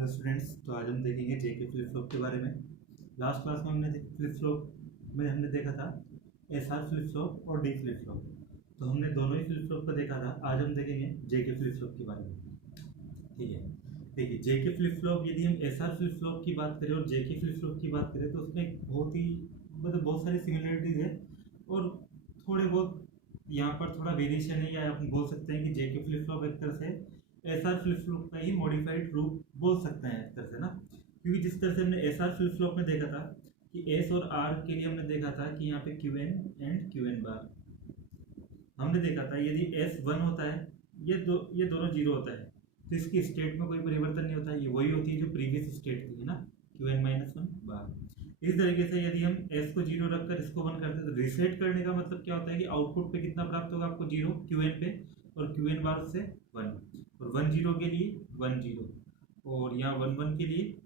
Hello students, तो आज हम देखेंगे जेके फ्लिप फ्लॉप के बारे में। लास्ट क्लास में हमने फ्लिप फ्लॉप में हमने देखा था एसआर फ्लिप फ्लॉप और डी फ्लिप फ्लॉप। तो हमने दोनों ही फ्लिप फ्लॉप को देखा था। आज हम देखेंगे जेके फ्लिप फ्लॉप के बारे में। ठीक है, देखिए जेके फ्लिप फ्लॉप, यदि हम एसआर फ्लिप फ्लॉप की बात करें और जेके फ्लिप फ्लॉप की बात करें तो उसमें बहुत सारी सिमिलरिटीज है और थोड़े बहुत यहाँ पर थोड़ा वेरिएशन है, या आप बोल सकते हैं कि जेके फ्लिप फ्लॉप एक तरह से एसआर फ्लिप फ्लॉप का ही मॉडिफाइड रूप बोल सकते हैं एक तरह से ना। क्योंकि जिस तरह से हमने एसआर फ्लिप फ्लॉप में देखा था कि एस और आर के लिए हमने देखा था कि यहाँ पे Q n and Q n बार हमने देखा था। यदि एस 1 होता है, ये दोनों 0 होता है, तो इसकी स्टेट में कोई परिवर्तन नहीं होता है, ये वही होती है जो प्रीवियस स्टेट थी, है ना, क्यू एन माइनस 1 बार। इस तरीके से यदि हम s को 0 रखकर इसको 1 करते हैं तो रीसेट करने का मतलब क्या होता है कि आउटपुट पे कितना प्राप्त होगा आपको 0 क्यू एन पे, और क्यू एन बार से 1, और 1 0 के लिए 1 0, और यहाँ 1 1 के लिए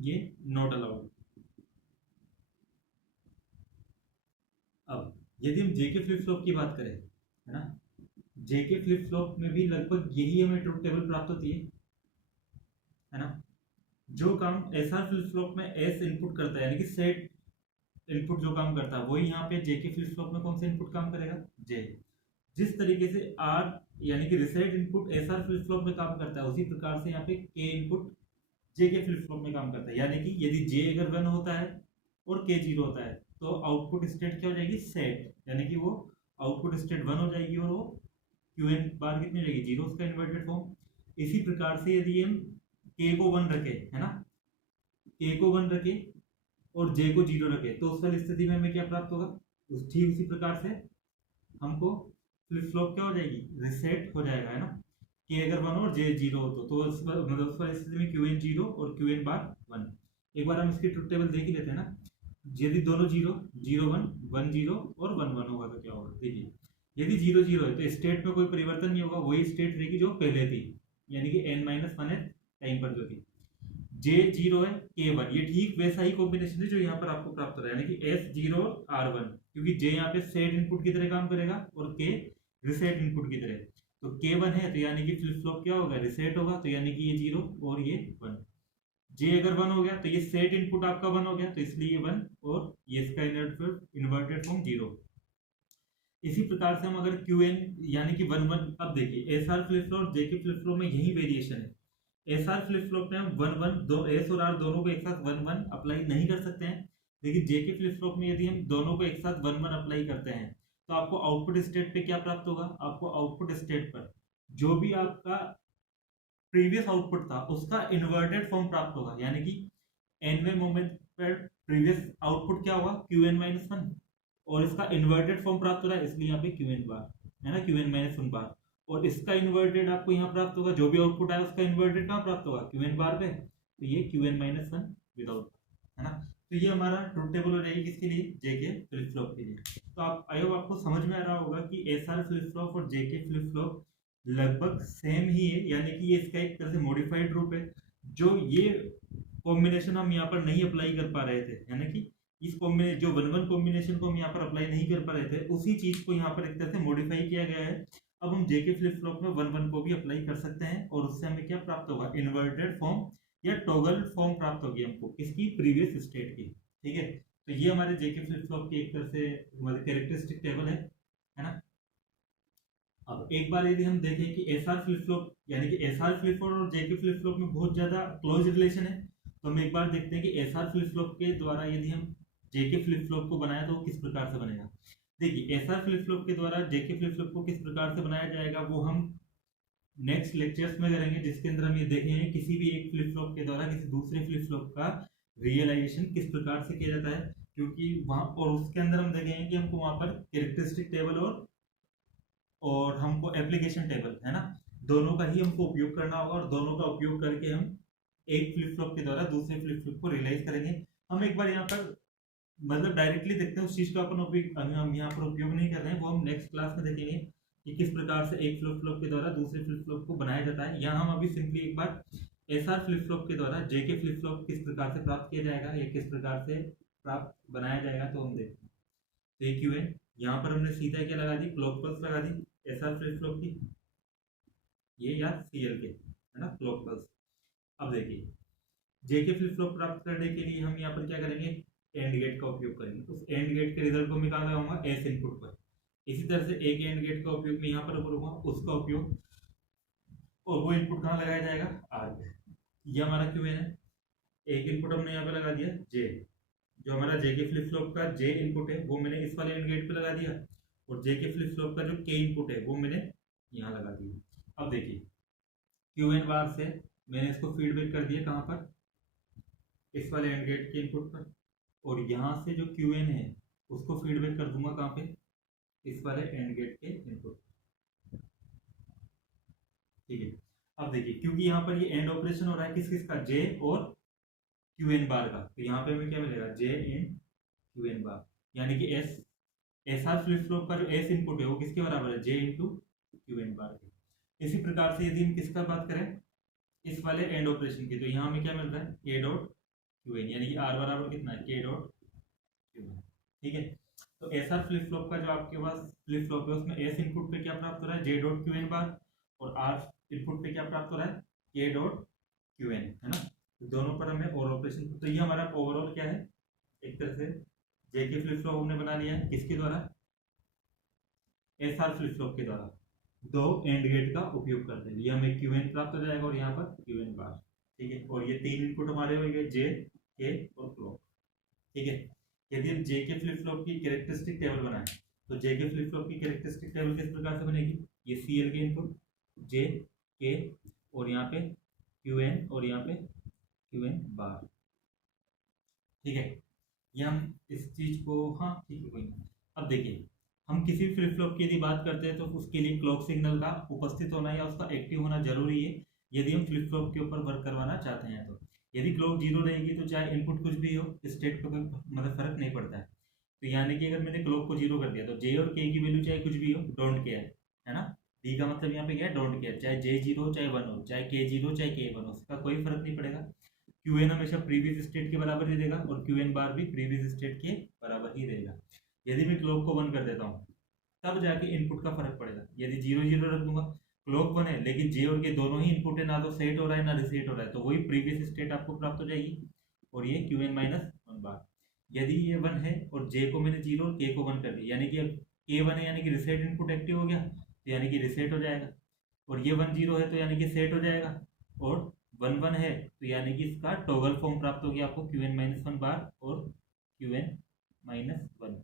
ये नॉट अलाउड। अब यदि हम जेके फ्लिप फ्लॉप की बात करें, है ना, जेके फ्लिप फ्लॉप में भी लगभग यही हमें ट्रुथ टेबल प्राप्त होती है ना। जो काम एसआर फ्लिप फ्लॉप में एस इनपुट करता है, यानी कि सेट इनपुट जो काम करता है वही यहाँ पे जेके फ्लिप फ्लॉप में कौन सा इनपुट काम करेगा, जे। जिस तरीके से आर यानी कि reset input SR flip flop में काम करता है, उसी प्रकार से यहाँ पे के इनपुट जेके फ्लिप फ्लॉप में काम करता है। यानी कि यदि जे अगर 1 होता है और के 0 होता है तो आउटपुट स्टेट क्या हो जाएगी, सेट, यानी कि वो आउटपुट स्टेट 1 हो जाएगी और वो क्यू एन बार कितनी हो जाएगी, 0, उसका इन्वर्टेड फॉर्म। इसी प्रकार से यदि हम के को 1 रखे, है ना, के को 1 रखे और जे को 0 रखे तो उस वाली स्थिति में हमें क्या प्राप्त होगा, ठीक उसी प्रकार से हमको फ्लिप फ्लॉप क्या हो जाएगी, रिसेट हो जाएगा, है ना। के अगर 1 और जे 0 हो तो उस वाली स्थिति में क्यू एन 0 और क्यू एन बार 1। एक बार हम इसकी ट्रुथ टेबल देख ही लेते हैं ना। यदि दोनों 0 0 1 1 0 और 1 1 होगा तो क्या होगा, देखिए यदि 0 0 है तो स्टेट में कोई परिवर्तन नहीं होगा, वही स्टेट रहेगी जो पहले थी, यानी कि n-1 है टाइम पर जो थी। जे 0 है के 1, ये ठीक वैसा ही कॉम्बिनेशन है जो यहाँ पर आपको प्राप्त हो रहा है, यानी कि एस 0 आर 1, क्योंकि जे यहाँ पे सेट इनपुट की तरह काम करेगा और के रिसेट इनपुट की तरह। तो के 1 है तो यानी कि फ्लिप फ्लॉप क्या होगा, रिसेट होगा, तो यानी कि ये 0 और ये 1। जे अगर 1 हो गया तो ये सेट इनपुट आपका 1 हो गया, तो इसलिए 1 और ये इसका इन्वर्टेड फॉर्म 0। इसी प्रकार से हम अगर क्यू एन यानी कि 1 1, अब देखिए S R flip flop JK flip flop में यही वेरिएशन है। एस आर फ्लिप फ्लॉप में हम 1 1 दो एस और आर दोनों को एक साथ 1 1 अप्लाई नहीं कर सकते हैं, लेकिन जेके फ्लिप फ्लॉप में यदि हम दोनों को एक साथ 1 1 अप्लाई करते हैं तो आपको आउटपुट स्टेट पे क्या प्राप्त होगा, आपको आउटपुट स्टेट पर जो भी आपका प्रीवियस आउटपुट था उसका इन्वर्टेड फॉर्म प्राप्त होगा, यानी कि एनवे मोमेंट पर प्रीवियस आउटपुट क्या होगा, क्यू एन माइनस 1, और इसका इन्वर्टेड फॉर्म प्राप्त हो रहा है इसलिए यहाँ पे क्यू एन बार, है ना, क्यू एन माइनस 1 बार, और इसका इन्वर्टेड आपको यहाँ प्राप्त होगा, जो भी आउटपुट आया उसका इन्वर्टेड कहाँ प्राप्त होगा, क्यू एन बार पे, तो ये क्यू एन माइनस 1 विदाउट, है ना। तो ये हमारा ट्रुथ टेबल हो जाएगी किसके लिए, जेके फ्लिप फ्लॉप के लिए। तो आप आई होप आपको समझ में आ रहा होगा कि एसआर फ्लिप फ्लॉप और जेके फ्लिप फ्लॉप लगभग सेम ही है, यानी कि ये इसका एक तरह से मॉडिफाइड रूप है। जो ये कॉम्बिनेशन हम यहाँ पर नहीं अप्लाई कर पा रहे थे, यानी कि इस कॉम्बिनेशन जो 1 1 कॉम्बिनेशन को हम यहाँ पर अप्लाई नहीं कर पा रहे थे, उसी चीज को यहाँ पर एक तरह से मॉडिफाई किया गया है। अब हम जेके फ्लिप फ्लॉप में 1 1 को भी अप्लाई कर सकते हैं और उससे हमें क्या प्राप्त होगा, इन्वर्टेड फॉर्म या टॉगल फॉर्म प्राप्त होगी हमको इसकी प्रीवियस स्टेट की। ठीक है, तो ये हमारे जेके फ्लिप फ्लॉप की एक तरह से कैरेक्टरिस्टिक टेबल है ना। अब एक बार यदि हम देखें कि एसआर फ्लिप फ्लॉप यानी कि एसआर फ्लिप फ्लॉप और जेके फ्लिप फ्लॉप में बहुत ज्यादा क्लोज रिलेशन है, तो हम एक बार देखते हैं कि एसआर फ्लिप फ्लॉप के द्वारा यदि हम जेके फ्लिप फ्लॉप को बनाया तो वो किस प्रकार से बनेगा। देखिए एसआर फ्लिप फ्लॉप के द्वारा जेके फ्लिप फ्लॉप को किस प्रकार से बनाया जाएगा वो हम नेक्स्ट लेक्चर्स में करेंगे, जिसके अंदर हम ये देखेंगे किसी भी एक फ्लिप फ्लॉप के द्वारा किसी दूसरे फ्लिप फ्लॉप का रियलाइजेशन किस प्रकार से किया जाता है, क्योंकि वहां और उसके अंदर हम देखेंगे कि हमको वहां पर कैरेक्टरिस्टिक टेबल और हमको एप्लीकेशन टेबल, है ना, दोनों का ही हमको उपयोग करना होगा, और दोनों का उपयोग करके हम एक फ्लिप फ्लॉप के द्वारा दूसरे फ्लिप फ्लॉप को रियलाइज करेंगे। हम एक बार यहाँ पर मतलब डायरेक्टली देखते हैं, उस चीज का अपन हम यहाँ पर उपयोग नहीं कर रहे हैं, वो हम नेक्स्ट क्लास में देखेंगे कि किस प्रकार से एक फ्लिप फ्लॉप के द्वारा दूसरे फ्लिप फ्लॉप को बनाया जाता है। यहाँ हम अभी सिंपली एक बार एसआर फ्लिप फ्लॉप के द्वारा जेके फ्लिप फ्लॉप किस प्रकार से प्राप्त किया जाएगा या किस प्रकार से प्राप्त बनाया जाएगा तो हम देखते हैं। तो क्यू है, यहाँ पर हमने सीधा क्या लगा दी, क्लॉक पल्स लगा दी एसआर फ्लिप फ्लॉप की, ये या सीएल के, है ना, क्लॉक पल्स। अब देखिए जेके फ्लिप फ्लॉप प्राप्त करने के लिए हम यहाँ पर क्या करेंगे, एंड गेट का उपयोग करेंगे। उस एंड गेट के रिजल्ट को मैं कहाँ लगाऊंगा, एस इनपुट पर। इसी तरह से एक एंड गेट का उपयोग मैं यहाँ पर करूंगा, उसका उपयोग, और वो इनपुट कहाँ लगाया जाएगा, आर पे। ये हमारा क्यू है, एक इनपुट हमने यहाँ पे लगा दिया जे, जो हमारा जेके फ्लिप फ्लॉप का जे इनपुट है वो मैंने इस वाले एंड गेट पे लगा दिया, और जेके फ्लिप फ्लॉप का जो के इनपुट है वो मैंने यहाँ लगा दिया। अब देखिए क्यू एन बार से मैंने इसको फीडबैक कर दिया कहाँ पर, इस वाले एंड गेट के इनपुट पर, और यहाँ से जो क्यू एन है उसको फीडबैक कर दूंगा कहाँ पे, इस वाले एंड गेट के इनपुट। ठीक है, अब देखिए क्योंकि यहाँ पर ये एंड ऑपरेशन हो रहा है किस किस का, जे और क्यू एन बार का, तो यहाँ पे हमें क्या मिलेगा, जे इन क्यू एन बार, यानी कि S S R flip flop का जो एस इनपुट है वो किसके बराबर है, जे इंटू क्यू एन बार के। इसी प्रकार से यदि हम किसका बात करें, इस वाले एंड ऑपरेशन की, तो यहाँ हमें क्या मिल रहा है, के डॉट क्यू एन, यानी कि आर बराबर कितना है, के डॉट क्यू एन। ठीक है, तो एस आर फ्लिप फ्लॉप का जो आपके पास फ्लिप फ्लॉप है उसमें एस इनपुट पे क्या प्राप्त हो रहा है, जे डॉट क्यू एन बार, और आर इनपुट पे क्या प्राप्त हो रहा है, के डॉट क्यू एन, है ना। तो दोनों पर हमें और ऑपरेशन, तो ये हमारा ओवरऑल क्या है, एक तरह से जेके फ्लिप फ्लॉप हमने बना लिया है किसके द्वारा, एस आर फ्लिप फ्लॉप के द्वारा, दो एंड गेट का उपयोग करते हैं। ये हमें क्यू एन प्राप्त हो जाएगा और यहाँ पर क्यू एन बार। ठीक है, और ये तीन इनपुट हमारे हो गए, जे, के और क्लॉक। ठीक है, यदि हम जे के फ्लिप फ्लॉप की कैरेक्टरिस्टिक टेबल बनाए, तो जे के फ्लिप फ्लॉप की कैरेक्टरिस्टिक टेबल किस प्रकार से बनेगी, ये सी एल के इनपुट, जे, के, और यहाँ पे क्यू एन, और यहाँ पे क्यू एन बार। ठीक है, ये हम इस चीज को, हाँ ठीक है कोई नहीं। अब देखिए हम किसी भी फ्लिप फ्लॉप की यदि बात करते हैं तो उसके लिए क्लॉक सिग्नल का उपस्थित होना या उसका एक्टिव होना जरूरी है, यदि हम फ्लिप फ्लॉप के ऊपर वर्क करवाना चाहते हैं। तो यदि क्लॉक जीरो रहेगी तो चाहे इनपुट कुछ भी हो, स्टेट पे कोई मतलब फर्क नहीं पड़ता है। तो यानी कि अगर मैंने क्लॉक को जीरो कर दिया तो जे और के की वैल्यू चाहे कुछ भी हो, डोंट केयर, है ना। डी का मतलब यहाँ पे क्या है, डोंट केयर, चाहे जे जीरो हो चाहे वन हो, चाहे के जीरो चाहे के वन हो, उसका कोई फर्क नहीं पड़ेगा। क्यू एन हमेशा प्रीवियस स्टेट के बराबर ही देगा, और क्यू एन बार भी प्रीवियस स्टेट के बराबर ही रहेगा। यदि मैं क्लॉक को वन कर देता हूँ तब जाके इनपुट का फर्क पड़ेगा। यदि जीरो जीरो रख दूंगा, क्लॉक वन है लेकिन जे और के दोनों ही इनपुट है, ना तो सेट हो रहा है ना रिसेट हो रहा है, तो वही प्रीवियस स्टेट आपको प्राप्त हो जाएगी, और ये क्यू एन माइनस वन बार। यदि ये वन है और जे को मैंने जीरो और के को वन कर दिया, यानी कि अब के वन है यानी कि रिसेट इनपुट एक्टिव हो गया, तो यानी कि रिसेट हो जाएगा, और ये वन जीरो है तो यानी कि सेट हो जाएगा, और वन वन है तो यानी कि इसका टॉगल फॉर्म प्राप्त हो गया आपको, क्यू एन माइनस वन बार और क्यू एन माइनस वन।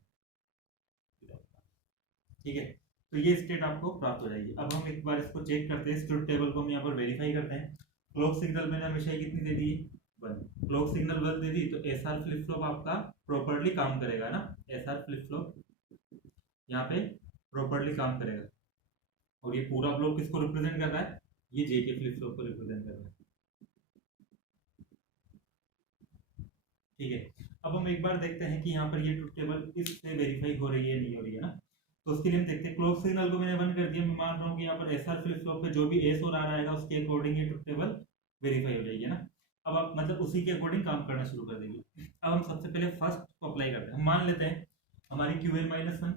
ठीक है, तो ये स्टेट आपको प्राप्त हो जाएगी। अब हम एक बार इसको चेक करते हैं, ट्रुथ टेबल को हम यहाँ पर वेरीफाई करते हैं। क्लॉक सिग्नल मैंने हमेशा ही कितनी दे दी, वन। क्लॉक सिग्नल वन दे दी तो एस आर फ्लिप फ्लॉप आपका प्रॉपर्ली काम करेगा ना, एस आर फ्लिप फ्लॉप यहाँ पे प्रॉपर्ली काम करेगा। और ये पूरा ब्लॉक किसको रिप्रेजेंट कर रहा है, ये जे के फ्लिप फ्लॉप को रिप्रेजेंट कर रहा है। ठीक है, अब हम एक बार देखते हैं कि यहाँ पर ये ट्रुथ टेबल इससे वेरीफाई हो रही है नहीं हो रही है ना। तो उसके लिए हम देखते हैं, क्लॉक सिग्नल को मैंने वन कर दिया, मैं मान रहा हूँ कि यहाँ पर एस आर फ्लिप फ्लॉप पे जो भी एस और आर आएगा उसके अकॉर्डिंग ये ट्रुथ टेबल वेरीफाई हो जाएगी ना। अब आप मतलब उसी के अकॉर्डिंग काम करना शुरू कर देंगे। अब हम सबसे पहले फर्स्ट को अप्लाई करते हैं। हम मान लेते हैं हमारी क्यू एन माइनस वन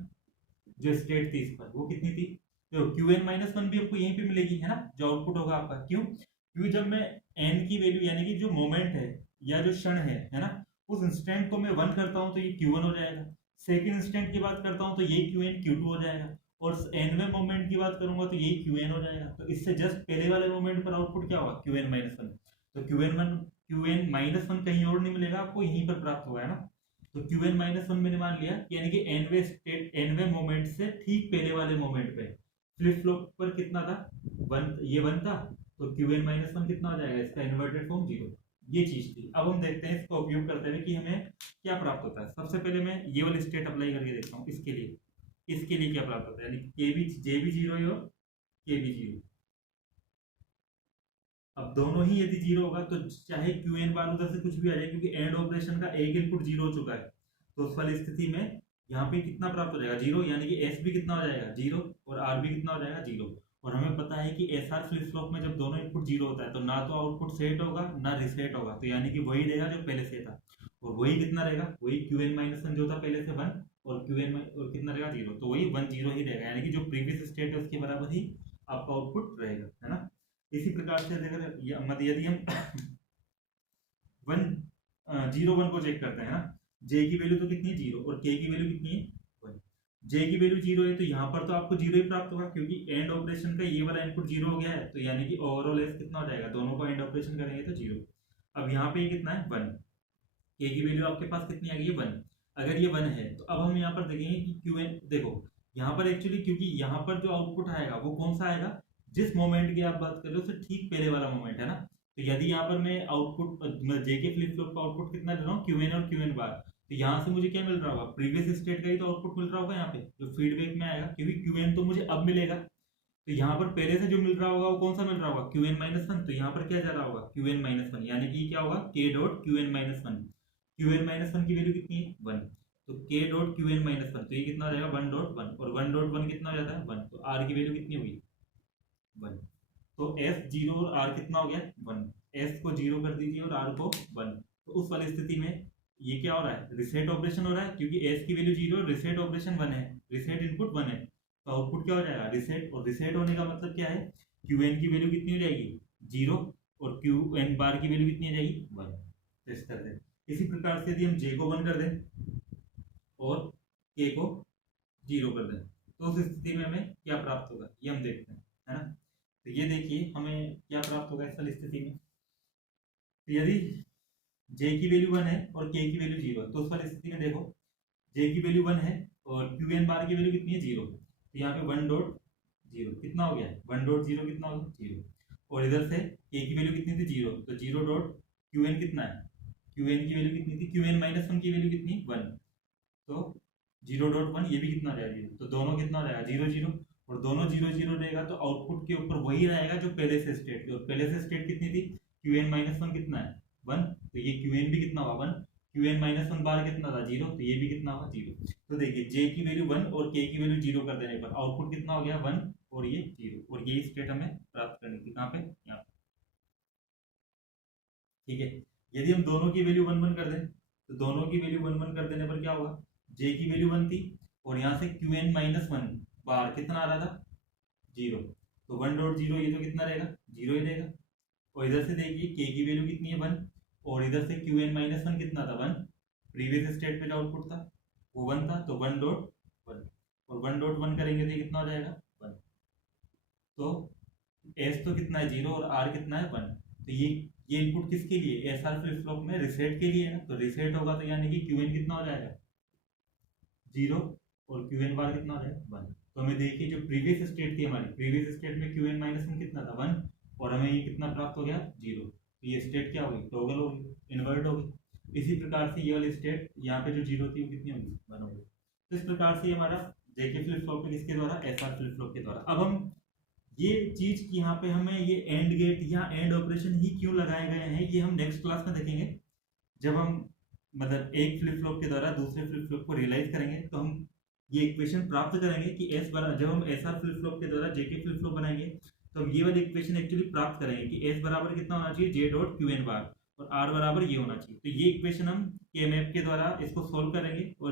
जो स्टेट थी इस पर वो कितनी थी, तो क्यू एन माइनस वन भी आपको यहीं पे मिलेगी, है ना, जो आउटपुट होगा आपका। क्यों, क्योंकि जब मैं एन की वैल्यू यानी कि जो मोमेंट है या जो क्षण है ना, उस इंस्टेंट को मैं वन करता हूँ तो ये क्यू वन हो जाएगा। सेकेंड इंस्टेंट की बात करता हूँ तो ये क्यू एन क्यू टू हो जाएगा, और एनवे मोमेंट की बात करूंगा तो ये क्यू एन हो जाएगा। तो इससे जस्ट पहले वाले मोमेंट पर आउटपुट क्या होगा, क्यू एन माइनस वन। तो क्यू एन माइनस वन कहीं और नहीं मिलेगा आपको, यहीं पर प्राप्त होगा, है ना। तो क्यू एन माइनस वन मैंने मान लिया, यानी कि एनवे स्टेट एनवे मोमेंट से ठीक पहले वाले मोमेंट पे फ्लिप फ्लॉप पर कितना था, वन, ये वन था, तो क्यू एन माइनस वन कितना हो जाएगा, इसका इन्वर्टेड फॉर्म जीरो। ये चीज थी। अब हम देखते हैं इसका उपयोग करते हुए कि हमें क्या प्राप्त होता है। सबसे पहले मैं ये वाली स्टेट अप्लाई करके देखता हूँ, इसके लिए क्या प्राप्त होता है, यानी के भी जे भी जीरो हो, के भी जीरो। अब दोनों ही यदि जीरो होगा तो चाहे क्यू एन बार उधर से कुछ भी आ जाए, क्योंकि एंड ऑपरेशन का एक इनपुट जीरो हो चुका है, तो उस वाली स्थिति में यहाँ पे कितना प्राप्त हो जाएगा, जीरो, यानी कि एस भी कितना हो जाएगा, जीरो, और आर भी कितना हो जाएगा, जीरो। और हमें पता है कि एस आर फ्लिप फ्लॉप में जब दोनों इनपुट जीरो होता है तो ना तो आउटपुट सेट होगा ना रिसेट होगा, तो यानी कि वही रहेगा जो पहले से था, और वही कितना रहेगा, वही क्यू एन माइनस वन जो था पहले से वन, और क्यू एन और कितना रहेगा, जीरो, तो वही वन जीरो ही रहेगा, यानी कि जो प्रीवियस स्टेट है उसके बराबर ही आपका आउटपुट रहेगा, है ना। इसी प्रकार से अगर मतलब यदि हम जीरो वन को चेक करते हैं ना। जे की वैल्यू तो कितनी है, जीरो, और के की वैल्यू कितनी है, वन। जे की वैल्यू जीरो है तो यहाँ पर तो आपको जीरो ही प्राप्त होगा, क्योंकि एंड ऑपरेशन का ये वाला इनपुट जीरो हो गया है, तो यानी कि ओवरऑल एस कितना हो जाएगा, दोनों को एंड ऑपरेशन करेंगे तो जीरो। अब यहाँ पे ये कितना है, वन। के की वैल्यू आपके पास कितनी आ गई है, वन। अगर ये वन है तो अब हम यहाँ पर देखेंगे कि क्यू एन, देखो यहाँ पर एक्चुअली, क्योंकि यहाँ पर जो आउटपुट आएगा वो कौन सा आएगा, जिस मोमेंट की आप बात कर रहे हो उससे ठीक पहले वाला मोमेंट है ना। तो यदि यहाँ पर मैं आउटपुट जे के फ्लिप फ्लॉप का आउटपुट कितना ले रहा हूँ, क्यू एन और क्यू एन बार, तो यहाँ से मुझे क्या मिल रहा होगा, प्रीवियस स्टेट का ही तो आउटपुट मिल रहा होगा यहाँ पे जो फीडबैक में आएगा, क्योंकि क्यू एन तो मुझे अब मिलेगा। तो यहाँ पर पहले से जो मिल रहा होगा वो कौन सा मिल रहा होगा, क्यू एन माइनस वन। तो यहाँ पर क्या जा रहा होगा, क्यू एन माइनस वन, यानी कि क्या होगा, K dot Q N minus one. Q N minus one की वैल्यू कितनी है, वन। तो K dot Q N minus one, तो ये कितना हो जाएगा, वन डॉट वन, और वन डॉट वन कितना हो जाता है, वन। तो आर की वैल्यू कितनी होगी, वन। तो एस जीरो और आर कितना हो गया, वन। एस को जीरो कर दीजिए और आर को वन। तो उस वाली स्थिति में ये क्या हो रहा है, रिसेट ऑपरेशन हो रहा है, क्योंकि एस की value zero, reset operation one है, रिसेट इनपुट वन है, तो आउटपुट क्या हो जाएगा, रिसेट। और रिसेट होने का मतलब क्या है, क्यू एन की वैल्यू कितनी हो जाएगी, जीरो, और क्यू एन बार की वैल्यू कितनी हो जाएगी, वन। तो इस तरह से इसी प्रकार से यदि हम जे को वन कर दें और के को जीरो कर दें, तो उस स्थिति में हमें क्या प्राप्त होगा, ये हम देखते हैं, है ना। तो ये देखिए हमें क्या प्राप्त होगा इस वाली स्थिति में। तो यदि जे की वैल्यू वन है और के की वैल्यू जीरो है, तो उस वाली स्थिति में देखो जे की वैल्यू वन है और क्यू एन बार की वैल्यू कितनी है, जीरो। तो यहाँ पे वन डॉट जीरो कितना हो गया, वन डॉट जीरो कितना हो गया, जीरो। और इधर से के की वैल्यू कितनी थी, जीरो, तो जीरो डॉट क्यू एन कितना है, क्यू एन की वैल्यू कितनी थी, क्यू एन माइनस वन की वैल्यू कितनी, वन। तो जीरो डॉट वन, ये भी कितना हो जाएगा, जीरो। तो दोनों कितना हो जाएगा, जीरो जीरो, और दोनों जीरो जीरो रहेगा तो आउटपुट के ऊपर वही रहेगा जो पहले से स्टेट थी, और पहले से स्टेट कितनी थी, क्यू एन माइनस वन कितना है, वन। तो ये क्यू एन भी कितना होगा, one. Q N minus one बार कितना था, जीरो, तो ये भी कितना होगा, जीरो। तो देखिए जे की वैल्यू वन और के की वैल्यू जीरो कर देने पर आउटपुट कितना हो गया, वन, और ये जीरो, और ये स्टेट हमें प्राप्त करनी थी, कहाँ पे, यहाँ पे, ठीक है। यदि हम दोनों की वैल्यू वन वन कर दें, तो दोनों की वैल्यू वन वन कर देने पर क्या होगा, जे की वैल्यू वन थी और यहाँ से क्यू एन माइनस वन बार कितना आ रहा था, जीरो। तो वन डॉट जीरो, ये तो कितना रहेगा, जीरो ही रहेगा। और इधर से देखिए के की वैल्यू कितनी है, वन, और इधर से क्यू एन माइनस वन कितना था, वन। प्रीवियस स्टेट पे जो आउटपुट था वो वन था, तो वन डॉट वन, और वन डॉट वन करेंगे तो ये कितना हो जाएगा, वन। तो एस तो कितना है, जीरो, और आर कितना है, वन। तो ये इनपुट किसके लिए, एस आर फ्लिप फ्लॉप में रिसेट के लिए है ना, तो रिसेट होगा तो यानी कि क्यू एन कितना हो जाएगा, जीरो, और क्यू एन बार कितना हो जाएगा, वन। तो हमें देखिए जो प्रीवियस स्टेट थी हमारी, प्रीवियस स्टेट में क्यू एन माइनस वन कितना था, वन, और हमें ये कितना प्राप्त हो गया, जीरो। तो ये स्टेट क्या होगी, टॉगल होगी, इन्वर्ट होगी। इसी प्रकार से ये वाली स्टेट यहाँ पे जो जीरो थी वो कितनी होगी, वन होगी। तो इस प्रकार से हमारा जेके फ्लिप फ्लॉप किसके द्वारा, एस आर फ्लिप फ्लॉप के द्वारा। अब हम ये चीज की यहाँ पे हमें ये एंड गेट या एंड ऑपरेशन ही क्यों लगाए गए हैं, ये हम नेक्स्ट क्लास में देखेंगे। जब हम मतलब एक फ्लिप फ्लॉप के द्वारा दूसरे फ्लिप फ्लॉप को रियलाइज करेंगे तो हम ये इक्वेशन प्राप्त करेंगे कि एस बराबर, जब हम एस आर फ्लिप फ्लॉप के द्वारा जेके फ्लिप फ्लॉप बनाएंगे तो हम ये वाली इक्वेशन एक्चुअली प्राप्त करेंगे कि एस बराबर कितना होना चाहिए, जे डॉट क्यू एन बार, और आर बराबर ये होना चाहिए। तो ये इक्वेशन हम के मैप के द्वारा इसको सोल्व करेंगे, और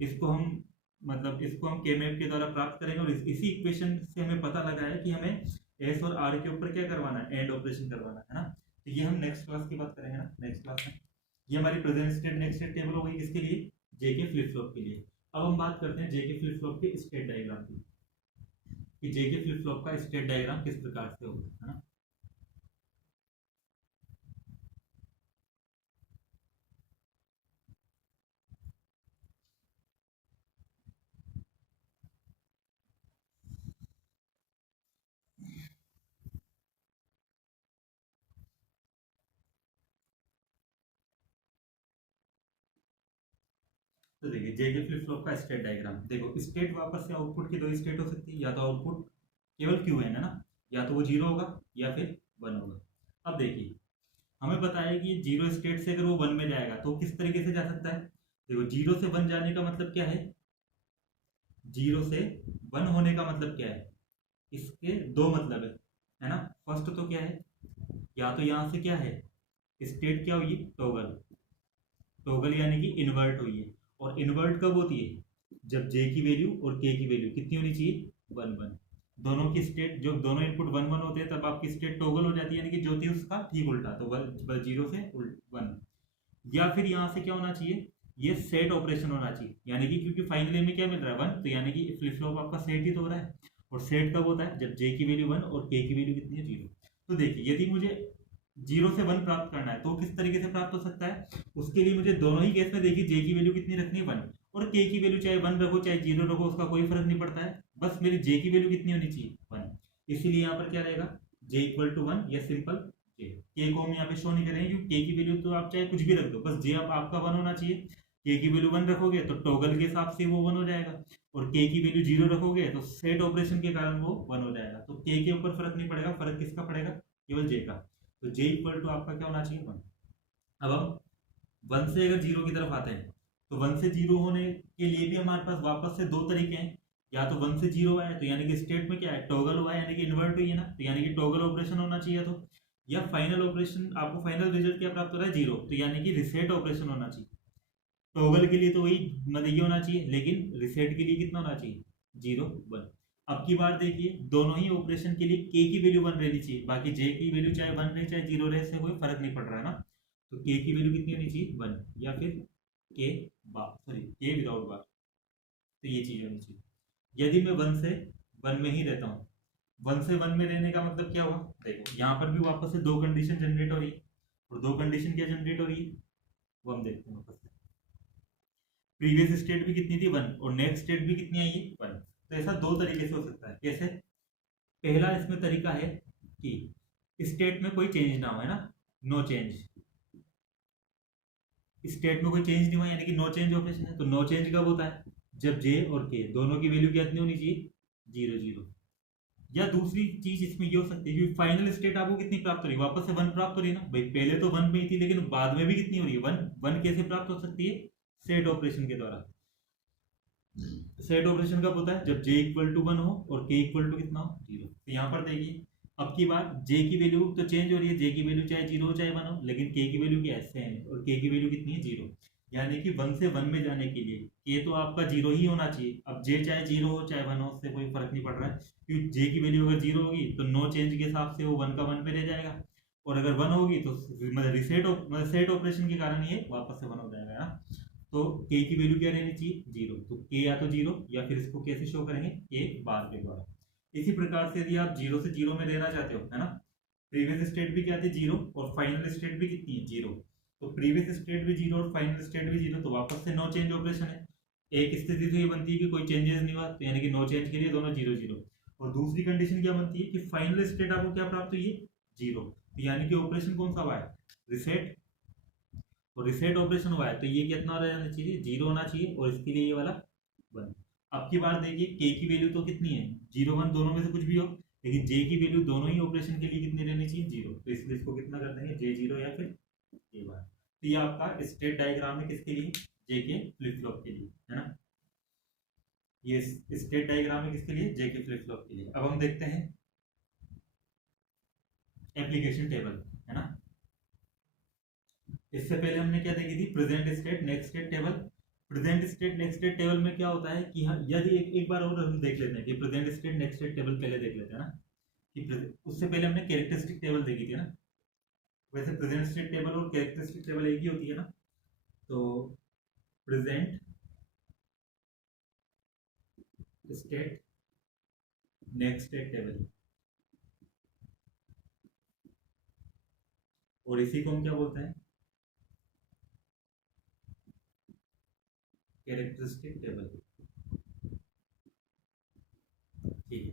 इसको हम मतलब इसको हम के मैप के द्वारा प्राप्त करेंगे। और इसी इक्वेशन से हमें पता लगा है कि हमें एस और आर के ऊपर क्या करवाना है, एंड ऑपरेशन करवाना है ना। तो ये हम नेक्स्ट क्लास की बात करेंगे ना, नेक्स्ट क्लास में। ये हमारी present state next state table हो गई, किसके लिए, जेके फ्लिप फ्लॉप के लिए। अब हम बात करते हैं जेके फ्लिप फ्लॉप के स्टेट डायग्राम की, कि जेके फ्लिप फ्लॉप का स्टेट डायग्राम किस प्रकार से होगा, है ना। तो देखिए जेके फ्लिप फ्लॉप का स्टेट डायग्राम, देखो स्टेट वापस से आउटपुट की दो स्टेट हो सकती है, या तो आउटपुट केवल क्यू एन है ना, या तो वो जीरो होगा या फिर वन होगा। अब देखिए हमें पता है कि जीरो स्टेट से अगर वो वन में जाएगा तो किस तरीके से जा सकता है। देखो जीरो से वन जाने का मतलब क्या है, जीरो से वन होने का मतलब क्या है, इसके दो मतलब है ना। फर्स्ट तो क्या है, या तो यहाँ से क्या है, स्टेट क्या हुई, टॉगल, टॉगल यानी कि इन्वर्ट हुई है। और इन्वर्ट कब होती है, जब जे की वैल्यू और के की वैल्यू कितनी होनी चाहिए, वन वन। दोनों की स्टेट, जो दोनों इनपुट वन वन होते हैं तब आपकी स्टेट टॉगल हो जाती है, यानी कि जो थी उसका ठीक उल्टा, तो वन जीरो से वन। या फिर यहाँ से क्या होना चाहिए, ये सेट ऑपरेशन होना चाहिए, यानी कि क्योंकि फाइनली में क्या मिल रहा है 1, तो यानी कि फ्लिप फ्लॉप आपका सेट ही तो हो रहा है। और सेट कब होता है, जब जे की वैल्यू 1 और के की वैल्यू कितनी है 0। तो देखिए यदि मुझे 0 से 1 प्राप्त करना है तो किस तरीके से प्राप्त हो सकता है, उसके लिए मुझे दोनों ही केस में देखिए जे की वैल्यू कितनी रखनी है 1, और के की वैल्यू चाहे 1 रखो चाहे 0 रखो उसका कोई फर्क नहीं पड़ता है, बस मेरी जे की वैल्यू कितनी होनी चाहिए 1। इसीलिए यहाँ पर क्या रहेगा, जे इक्वल टू 1 या सिंपल जे। के को हम यहाँ पे शो नहीं करेंगे क्योंकि के की वैल्यू तो आप चाहे कुछ भी रख दो, बस जे अब आपका 1 होना चाहिए। के की वैल्यू 1 रखोगे तो टॉगल के हिसाब से वो 1 हो जाएगा, और के की वैल्यू 0 रखोगे तो सेट ऑपरेशन के कारण वो 1 हो जाएगा। तो के ऊपर फर्क नहीं पड़ेगा, फर्क किसका पड़ेगा, केवल जे का। तो जे इक्वल टू आपका क्या होना चाहिए 1। अब हम 1 से अगर 0 की तरफ आते हैं तो 1 से 0 होने के लिए भी हमारे पास वापस से दो तरीके हैं, या तो 1 से 0 है तो यानी कि स्टेट में क्या है टॉगल हुआ है, यानी कि इन्वर्ट हुई है ना, तो यानी कि टॉगल ऑपरेशन होना चाहिए, तो या फाइनल ऑपरेशन आपको फाइनल रिजल्ट क्या प्राप्त हो रहा है 0, तो यानी कि रिसेट ऑपरेशन होना चाहिए। टॉगल के लिए तो वही मतलब ये होना चाहिए, लेकिन रिसेट के लिए कितना होना चाहिए 0 1। अब की बार देखिए दोनों ही ऑपरेशन के लिए के की वैल्यू 1 रहनी चाहिए, बाकी जे की वैल्यू चाहे 1 रहे चाहे 0 रहे, इससे कोई फर्क नहीं पड़ रहा है ना। तो के की वैल्यू कितनी होनी चाहिए 1, या फिर के बार सॉरी के विदाउट बार, तो ये चीज होनी चाहिए। यदि मैं 1 से 1 में ही रहता हूँ, 1 से 1 में रहने का मतलब क्या हुआ, देखो यहाँ पर भी वापस से दो कंडीशन जनरेट हो रही है, और दो कंडीशन क्या जनरेट हो रही है वो हम देखते हैं वापस से। प्रीवियस स्टेट भी कितनी थी 1, और नेक्स्ट स्टेट भी कितनी आई है 1। तो ऐसा दो तरीके से हो सकता है, कैसे, पहला इसमें तरीका है कि स्टेट में कोई चेंज ना हो, है ना, नो चेंज, स्टेट में कोई चेंज नहीं हुआ यानी कि नो चेंज ऑपरेशन है। तो नो चेंज कब होता है, जब जे और के दोनों की वैल्यू कितनी होनी चाहिए 0 0। या दूसरी चीज इसमें ये हो सकती है कि फाइनल स्टेट आपको कितनी प्राप्त हो रही है, वापस से 1 प्राप्त हो रही है ना भाई, पहले तो 1 में ही थी लेकिन बाद में भी कितनी हो रही है 1 1 कैसे प्राप्त हो सकती है, सेट ऑपरेशन के द्वारा। सेट ऑपरेशन कब होता है, जब जे इक्वल टू 1 हो और के इक्वल टू कितना हो 0। तो यहाँ पर देखिए अब की बार जे की वैल्यू तो चेंज हो रही है, जे की वैल्यू चाहे 0 हो चाहे 1 हो, लेकिन के की वैल्यू क्या है सेम है, और के की वैल्यू कितनी है 0। यानी कि 1 से 1 में जाने के लिए के तो आपका 0 ही होना चाहिए। अब जे चाहे 0 हो चाहे 1 हो उससे कोई फर्क नहीं पड़ रहा है, क्योंकि जे की वैल्यू अगर 0 होगी तो नो चेंज के हिसाब से वो 1 का 1 पे रह जाएगा, और अगर 1 होगी तो मतलब रिसेट मतलब सेट ऑपरेशन के कारण ये वापस से 1 हो जाएगा ना। तो के की वैल्यू क्या रहनी चाहिए 0, तो के या तो 0 या फिर इसको कैसे शो करेंगे के बार के द्वारा। इसी प्रकार से यदि आप 0 से 0 में रहना चाहते हो, है ना, प्रीवियस स्टेट भी क्या थी 0 और फाइनल स्टेट भी कितनी है 0, तो प्रीवियस स्टेट भी 0 और फाइनल स्टेट भी 0, तो वापस से नो चेंज ऑपरेशन है। एक स्थिति तो ये बनती है कि कोई चेंजेस नहीं हुआ, तो यानी कि नो चेंज के लिए दोनों 0 0, और दूसरी कंडीशन क्या बनती है कि फाइनल स्टेट आपको क्या प्राप्त हुई है 0, तो यानी कि ऑपरेशन कौन सा हुआ है रिसेट, और रिसेट ऑपरेशन हुआ है तो ये कितना रहना चाहिए 0 होना चाहिए, और इसके लिए ये वाला 1। अब की बार देखिए के की वैल्यू तो कितनी है 0 1 दोनों में से कुछ भी हो, लेकिन जे की वैल्यू दोनों ही ऑपरेशन के लिए कितनी रहनी चाहिए 0, तो इसलिए इसको कितना कर देंगे जे 0 या फिर जे बार। तो ये आपका स्टेट डायग्राम है किसके लिए, जे के फ्लिप फ्लॉप के लिए, है ना। ये स्टेट डायग्राम है किसके लिए, जे के फ्लिप फ्लॉप के लिए। अब हम देखते हैं एप्लीकेशन टेबल, है ना। इससे पहले हमने क्या देखी थी present state next state table. Present state next state table में क्या होता है कि हाँ यदि एक बार और हम देख लेते हैं कि present state next state table पहले देख लेते हैं ना, कि उससे पहले हमने कैरेक्टरिस्टिक टेबल देखी थी ना। वैसे प्रेजेंट स्टेट टेबल और कैरेक्टरिस्टिक टेबल एक ही होती है ना, तो present state next state table, और इसी को हम क्या बोलते हैं कैरेक्टरिस्टिक टेबल, ठीक है।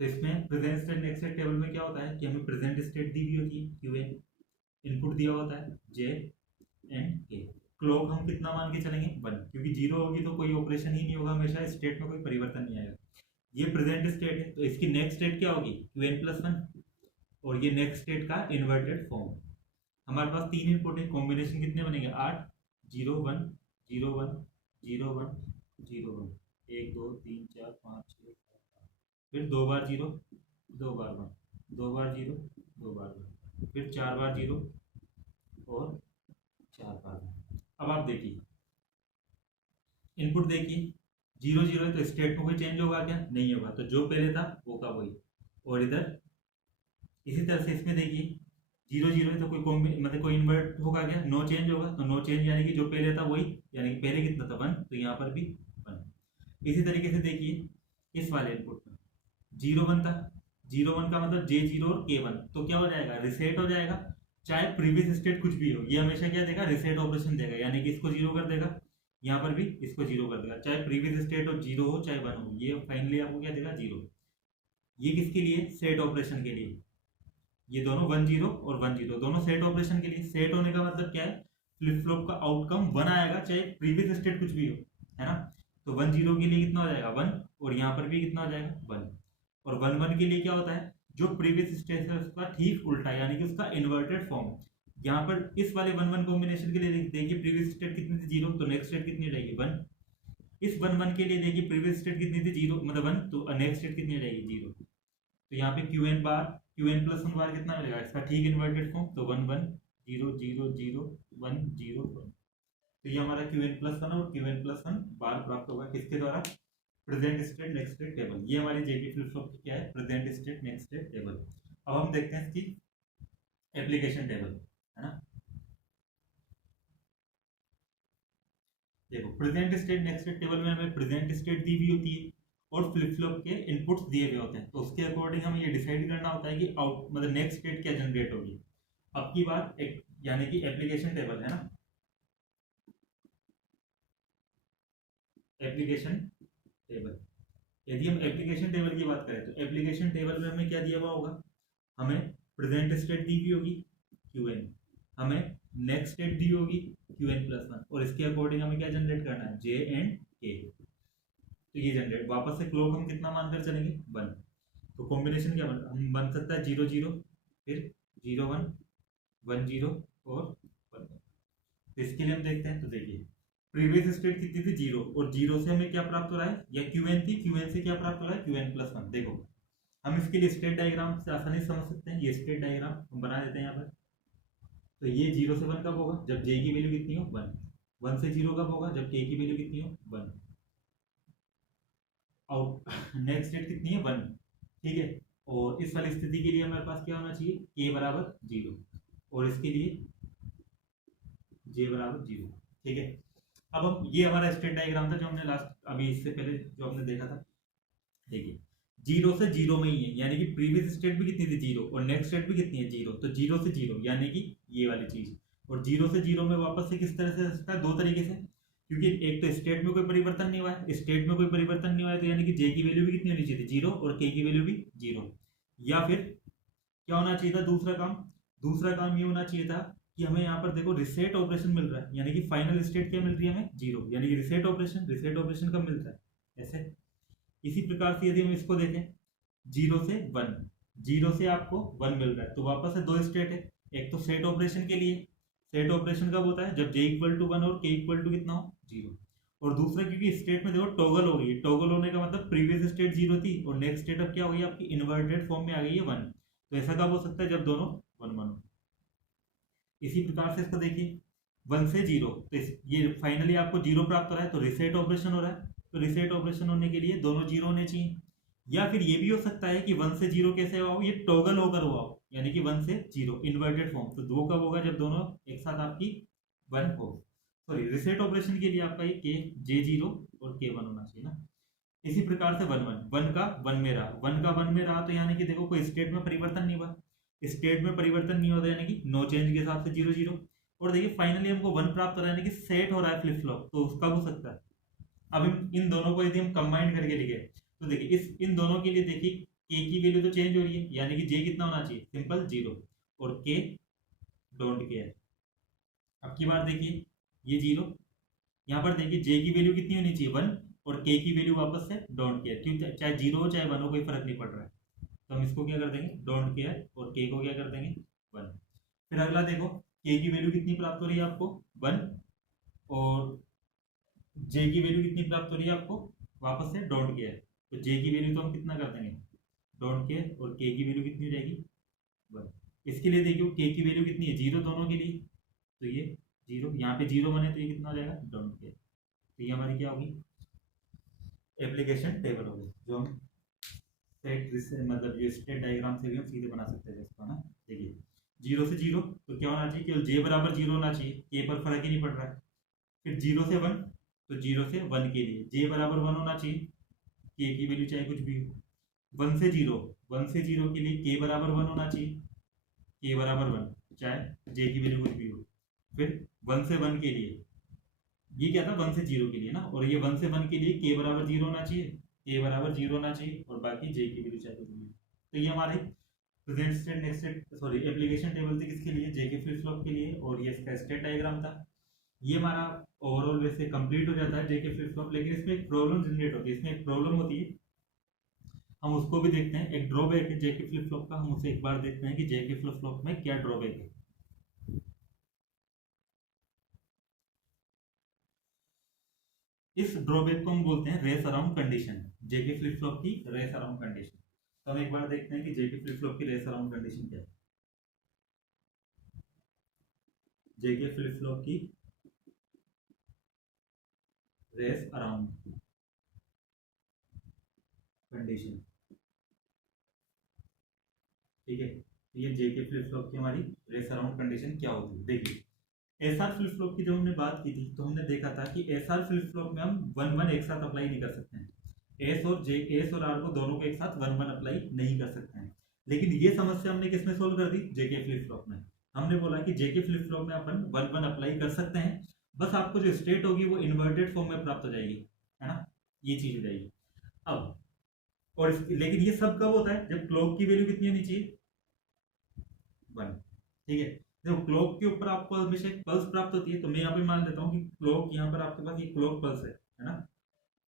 तो इसमें present state next state table में क्या होता है कि हमें प्रेजेंट स्टेट दी हुई होती है क्यू एन, इनपुट दिया होता है जे एंड के, क्लॉक हम कितना मान के चलेंगे 1, क्योंकि 0 होगी तो कोई ऑपरेशन ही नहीं होगा, हमेशा स्टेट में कोई परिवर्तन नहीं आएगा। ये प्रेजेंट स्टेट है तो इसकी नेक्स्ट स्टेट क्या होगी क्यू एन प्लस 1, और ये नेक्स्ट स्टेट का इन्वर्टेड फॉर्म। हमारे पास तीन इनपुट है, कॉम्बिनेशन कितने बनेंगे 8 0 1 0 1 0 1 0 1 1 2 3 4 5 6 7, फिर 2 बार 0 2 बार 1 2 बार 0 2 बार 1, फिर 4 बार 0 और 4 बार 1। अब आप देखिए इनपुट देखिए 0 0 है तो स्टेट में कोई चेंज होगा क्या, नहीं होगा, तो जो पहले था वो का वही। और इधर इसी तरह से इसमें देखिए जीरो जीरो है तो मतलब कोई इन्वर्ट होगा क्या, नो चेंज होगा, तो नो चेंज यानी कि जो पहले था वही, यानी कि पहले कितना था 1, तो यहाँ पर भी 1। इसी तरीके से देखिए इस वाले इनपुट में 0 1 था, 0 1 का मतलब J0 और K1, तो क्या हो जाएगा, रिसेट हो जाएगा। चाहे प्रीवियस स्टेट कुछ भी हो, ये हमेशा क्या देगा, रिसेट ऑपरेशन देगा, यानी कि इसको जीरो कर देगा, यहाँ पर भी इसको जीरो कर देगा, चाहे प्रीवियस स्टेट हो, जीरो हो चाहे 1 हो, ये फाइनली आपको क्या देगा, जीरो। ये किसके लिए, सेट ऑपरेशन के लिए, ये दोनों 1 0 और 1 0 दोनों सेट ऑपरेशन के लिए। सेट होने का मतलब क्या है, फ्लिप फ्लॉप का आउटकम 1 आएगा चाहे प्रीवियस स्टेट कुछ भी हो, है ना। तो 1 0 के लिए कितना हो जाएगा 1, और यहाँ पर भी कितना हो जाएगा 1। और 1 1 के लिए क्या होता है, जो प्रीवियस स्टेट है उसका ठीक उल्टा, यानी कि उसका इन्वर्टेड फॉर्म। यहाँ पर इस वाले 1 1 कॉम्बिनेशन के लिए देखिए प्रीवियस स्टेट कितनी थी 0, तो नेक्स्ट स्टेट कितनी रहेगी 1। इस 1 1 के लिए देखिए प्रीवियस स्टेट कितनी थी 0 मतलब 1, तो नेक्स्ट स्टेट कितनी रहेगी 0। तो यहाँ पे क्यू एन बार, क्यू एन प्लस 1 बार कितना मिलेगा, इसका ठीक इन्वर्टेड फॉर्म, तो 1 1 0 0 0 1 0 1। तो ये हमारा क्यू एन प्लस 1 और क्यू एन प्लस 1 बार प्राप्त होगा किसके द्वारा, present state next state table. ये हमारी जेके फ्लिप फ्लॉप की क्या है, present state next state table. अब हम देखते हैं इसकी एप्लीकेशन टेबल, है ना। देखो present state next state table में हमें प्रेजेंट स्टेट दी हुई होती है और फ्लिप फ्लॉप के इनपुट्स दिए हुए होते हैं, तो उसके अकॉर्डिंग हमें ये डिसाइड करना होता है कि आउट मतलब नेक्स्ट स्टेट क्या जनरेट होगी। अब की बात एक यानी कि एप्लीकेशन टेबल, है ना, एप्लीकेशन टेबल। यदि हम एप्लीकेशन टेबल की बात करें तो एप्लीकेशन टेबल में हमें क्या दिया हुआ होगा, हमें प्रेजेंट स्टेट दी हुई होगी क्यू एन, हमें नेक्स्ट स्टेट दी होगी क्यू एन प्लस 1, और इसके अकॉर्डिंग हमें क्या जनरेट करना है, जे एंड के। तो ये जनरेट वापस से क्लॉक हम कितना मानकर चलेंगे 1। तो कॉम्बिनेशन क्या हम बन सकता है 0 0 फिर 0 1 1 0 और 1 1। तो इसके लिए हम देखते हैं, तो देखिए प्रीवियस स्टेट कितनी थी 0, और 0 से हमें क्या प्राप्त हो रहा है, या क्यू एन थी, क्यू एन से क्या प्राप्त हो रहा है क्यू एन प्लस 1। देखो हम इसके लिए स्टेट डायग्राम से आसानी से समझ सकते हैं, ये स्टेट डायग्राम हम बना देते हैं यहाँ पर। तो ये 0 से 1 कब होगा, जब जे की वैल्यू कितनी हो 1, 1 से 0 कब होगा, जब के की वैल्यू कितनी हो 1, और नेक्स्ट स्टेट कितनी है 1, ठीक है। और इस वाली स्थिति के लिए हमारे पास क्या होना चाहिए, के बराबर 0, और इसके लिए जे बराबर 0, ठीक है। अब हम ये हमारा स्टेट डायग्राम था जो हमने लास्ट अभी इससे पहले जो हमने देखा था। देखिए 0 से 0 में ही है, यानी कि प्रीवियस स्टेट भी कितनी थी 0 और नेक्स्ट स्टेट भी कितनी है 0, तो 0 से 0 यानी कि ये वाली चीज। और 0 से 0 में वापस से किस तरह से सकता है, दो तरीके से, क्योंकि एक तो स्टेट में कोई परिवर्तन नहीं हुआ है, स्टेट में कोई परिवर्तन नहीं हुआ है, तो यानी कि जे की वैल्यू भी कितनी होनी चाहिए थी 0 और के की वैल्यू भी 0। या फिर क्या होना चाहिए था, दूसरा काम ये होना चाहिए था कि हमें यहाँ पर देखो रिसेट ऑपरेशन मिल रहा है, यानी कि फाइनल स्टेट क्या मिल रही है हमें 0, यानी कि रिसेट ऑपरेशन कब मिलता है ऐसे। इसी प्रकार से यदि हम इसको देखें 0 से 1, 0 से आपको 1 मिल रहा है, तो वापस से दो स्टेट है, एक तो सेट ऑपरेशन के लिए, सेट ऑपरेशन कब होता है, जब j इक्वल टू 1 और k इक्वल टू कितना हो 0। और दूसरा क्योंकि स्टेट में देखो टॉगल हो गई है, टॉगल होने का मतलब प्रीवियस स्टेट 0 थी और नेक्स्ट स्टेट अब क्या हो गई आपकी इन्वर्टेड फॉर्म में आ गई है 1, तो ऐसा कब हो सकता है जब दोनों 1 1 हो। इसी प्रकार से इसको देखिए 1 से 0, तो ये फाइनली आपको 0 प्राप्त हो रहा है, तो रिसेट ऑपरेशन हो रहा है, तो रिसेट ऑपरेशन होने के लिए दोनों 0 होने चाहिए। या फिर ये भी हो सकता है कि 1 से 0 कैसे हुआ हो, ये टॉगल होकर हुआ हो, यानी कि 1 से 0 इन्वर्टेड फॉर्म, तो दो कब होगा जब दोनों एक साथ आपकी 1 हो। सॉरी रिसेट ऑपरेशन के लिए आपका ये के J0 और K1 होना चाहिए ना। इसी प्रकार से 1 1 1 का 1 में रहा, 1 का 1 में रहा, तो यानी कि देखो कोई स्टेट में परिवर्तन नहीं हुआ, स्टेट में परिवर्तन नहीं होता यानी कि नो चेंज के हिसाब से 0 0। और देखिए फाइनली हमको 1 प्राप्त हो रहा है, यानी कि सेट हो रहा है फ्लिप फ्लॉप, तो उसका हो सकता है। अब इन दोनों को यदि हम कंबाइन करके लिखे, तो देखिए इस इन दोनों के लिए देखिए के की वैल्यू तो चेंज हो रही है, यानी कि जे कितना होना चाहिए सिंपल 0 और के डोंट केयर। अब की बात देखिए ये 0, यहाँ पर देखिए जे की वैल्यू कितनी होनी चाहिए 1 और के की वैल्यू वापस से डोंट केयर, क्योंकि चाहे 0 हो चाहे 1 हो कोई फर्क नहीं पड़ रहा है, तो हम इसको क्या कर देंगे डोंट केयर और के को क्या कर देंगे 1। फिर अगला देखो के की वैल्यू कितनी प्राप्त हो रही है आपको 1, और जे की वैल्यू कितनी प्राप्त हो रही है आपको वापस से डोंट केयर, तो जे की वैल्यू तो हम कितना कर देंगे डोंट केयर, और के की वैल्यू कितनी रहेगी 1। इसके लिए देखियो के की वैल्यू कितनी है 0 दोनों के लिए, तो ये 0 यहाँ पे 0 बने तो ये कितना हो जाएगा डोंट केयर। तो ये हमारी क्या होगी एप्लीकेशन टेबल होगी, जो हम सेट मतलब ये स्टेट डायग्राम से भी हम सीधे बना सकते हैं इसको ना। देखिए 0 से 0 तो क्या होना चाहिए, केवल जे बराबर 0 होना चाहिए, के पर फर्क ही नहीं पड़ रहा है। फिर 0 से 1 तो 0 से 1 के लिए जे बराबर 1 होना चाहिए, के की वैल्यू चाहे कुछ भी हो। 1 से 0, 1 से 0 के लिए के बराबर 1 होना चाहिए, के बराबर 1 चाहे जे की वैल्यू कुछ भी हो। फिर 1 से 1 के लिए, ये क्या था 1 से 0 के लिए ना, और ये 1 से 1 के लिए के बराबर 0 होना चाहिए, के बराबर 0 होना चाहिए, और बाकी जे की वैल्यू चाहे कुछ भी हो। तो ये हमारे present state next state sorry application table थी किसके लिए, जे के फ्लिप फ्लॉप के लिए, और ये इसका स्टेट डायग्राम था। ये हमारा ओवरऑल वैसे कंप्लीट हो जाता है जे के फ्लिप फ्लॉप, लेकिन इसमें एक प्रॉब्लम जनरेट होती है, इसमें एक प्रॉब्लम होती है, हम उसको भी देखते हैं। एक ड्रॉबैक है जे के फ्लिप फ्लॉप का, हम उसे एक बार देखते हैं कि जे के फ्लिप फ्लॉप में क्या ड्रॉबैक है। इस ड्रॉबैक को हम बोलते हैं रेस अराउंड कंडीशन, जे के फ्लिप फ्लॉप की रेस अराउंड कंडीशन। तो हम एक बार देखते हैं कि जे के फ्लिप फ्लॉप की रेस अराउंड कंडीशन क्या है। जे के फ्लिप फ्लॉप की रेस अराउंड कंडीशन, ठीक है। तो ये जे के फ्लिप फ्लॉप की हमारी रेस अराउंड कंडीशन क्या होती है, देखिए एस आर फ्लिप फ्लॉप की जब हमने बात की थी तो हमने देखा था कि एस आर फ्लिप फ्लॉप में हम 1 1 एक साथ अप्लाई नहीं कर सकते हैं, एस और आर को दोनों को एक साथ 1 1 अप्लाई नहीं कर सकते हैं। लेकिन ये समस्या हमने किसमें सोल्व कर दी, जेके फ्लिप फ्लॉप में। हमने बोला कि जेके फ्लिप फ्लॉप में अपन 1 1 अप्लाई कर सकते हैं, बस आपको जो स्टेट होगी वो इन्वर्टेड फॉर्म में प्राप्त हो जाएगी, है ना, ये चीज हो जाएगी। अब और लेकिन ये सब कब होता है, जब क्लॉक की वैल्यू कितनी होनी चाहिए, 1, ठीक है। देखो क्लॉक के ऊपर आपको हमेशा एक पल्स प्राप्त होती है, तो मैं यहाँ पे मान लेता हूँ कि क्लॉक यहाँ पर आपके पास ये क्लॉक पल्स है ना,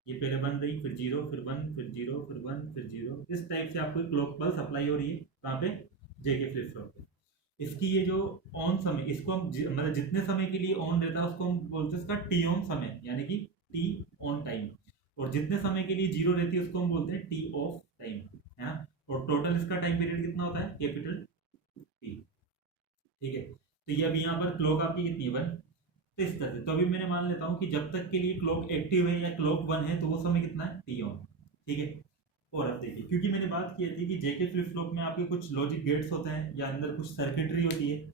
ये पहले 1 रही, फिर 0, फिर 1, फिर 0, फिर 1, फिर 0, इस टाइप से आपको क्लॉक पल्स अप्लाई हो रही है कहाँ पे, जेके फ्लिप फ्लॉप पे। इसकी ये जो ऑन समय, इसको हम मतलब जितने समय के लिए ऑन रहता है उसको हम बोलते हैं इसका टी ऑन समय, यानी कि टी ऑन टाइम, और जितने समय के लिए 0 रहती है उसको हम बोलते हैं टी ऑफ टाइम, है ना। और टोटल इसका टाइम पीरियड कितना होता है, कैपिटल टी, ठीक है। तो ये अभी यहाँ पर क्लॉक आपकी कितनी है, 1, तो इस तरह से। तो अभी मैंने मान लेता हूँ कि जब तक के लिए क्लॉक एक्टिव है या क्लॉक 1 है तो वो समय कितना है, टी ऑन, ठीक है। और अब देखिए, क्योंकि मैंने बात की थी कि जेके फ्लिप फ्लॉप में आपके कुछ लॉजिक गेट्स होते हैं या अंदर कुछ सर्किटरी होती है,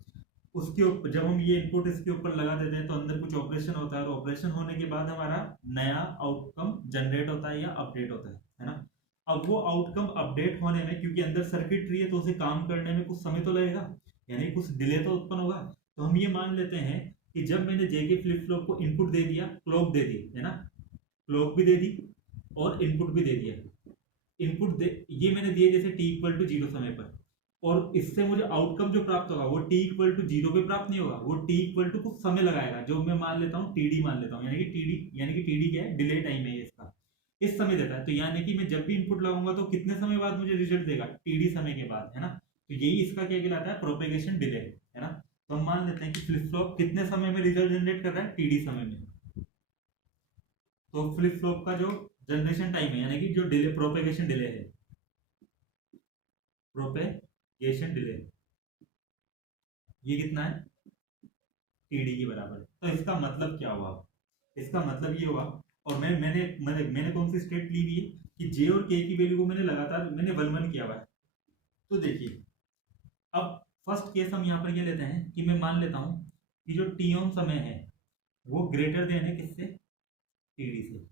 उसके ऊपर जब हम ये इनपुट इसके ऊपर लगा देते हैं तो अंदर कुछ ऑपरेशन होता है, और ऑपरेशन होने के बाद हमारा नया आउटकम जनरेट होता है या अपडेट होता है ना। अब वो आउटकम अपडेट होने में, क्योंकि अंदर सर्किटरी है तो उसे काम करने में कुछ समय तो लगेगा, यानी कुछ डिले तो उत्पन्न होगा। तो हम ये मान लेते हैं कि जब मैंने जेके फ्लिप फ्लॉप को इनपुट दे दिया, क्लॉक दे दी, है ना, क्लॉक भी दे दी और इनपुट भी दे दिया, इनपुट दे ये मैंने दिए जैसे टी इक्वल टू 0 समय पर, और इससे मुझे आउटकम जो प्राप्त होगा वो टी इक्वल टू 0 पे प्राप्त नहीं होगा, वो टी इक्वल टू कुछ समय लगाएगा, जो मैं मान लेता हूँ टीडी मान लेता हूँ, यानी कि टीडी क्या है, डिले टाइम है इसका, इस समय देता है। तो यानी कि मैं जब भी इनपुट लगाऊंगा तो कितने समय बाद मुझे रिजल्ट देगा, टीडी समय के बाद, है ना। तो यही इसका क्या कहलाता है, प्रोपेगेशन डिले, है ना। तो हम मान लेते हैं कि फ्लिप फ्लॉप कितने समय में रिजल्ट जनरेट कर रहा है, टीडी समय में। तो फ्लिप फ्लॉप का जो जनरेशन टाइम है, यानी कि जो डिले प्रोपेगेशन डिले है, प्रोपेगेशन डिले, ये कितना है, टीडी के बराबर। तो इसका मतलब क्या हुआ, इसका मतलब ये हुआ, और मैंने कौन सी स्टेट ली हुई है कि जे और के की वैल्यू को मैंने लगातार मैंने 1 1 किया हुआ है। तो देखिए अब फर्स्ट केस हम यहाँ पर ये लेते हैं कि मैं मान लेता हूँ कि जो टी ऑन समय है वो ग्रेटर देन है किससे, टीडी से।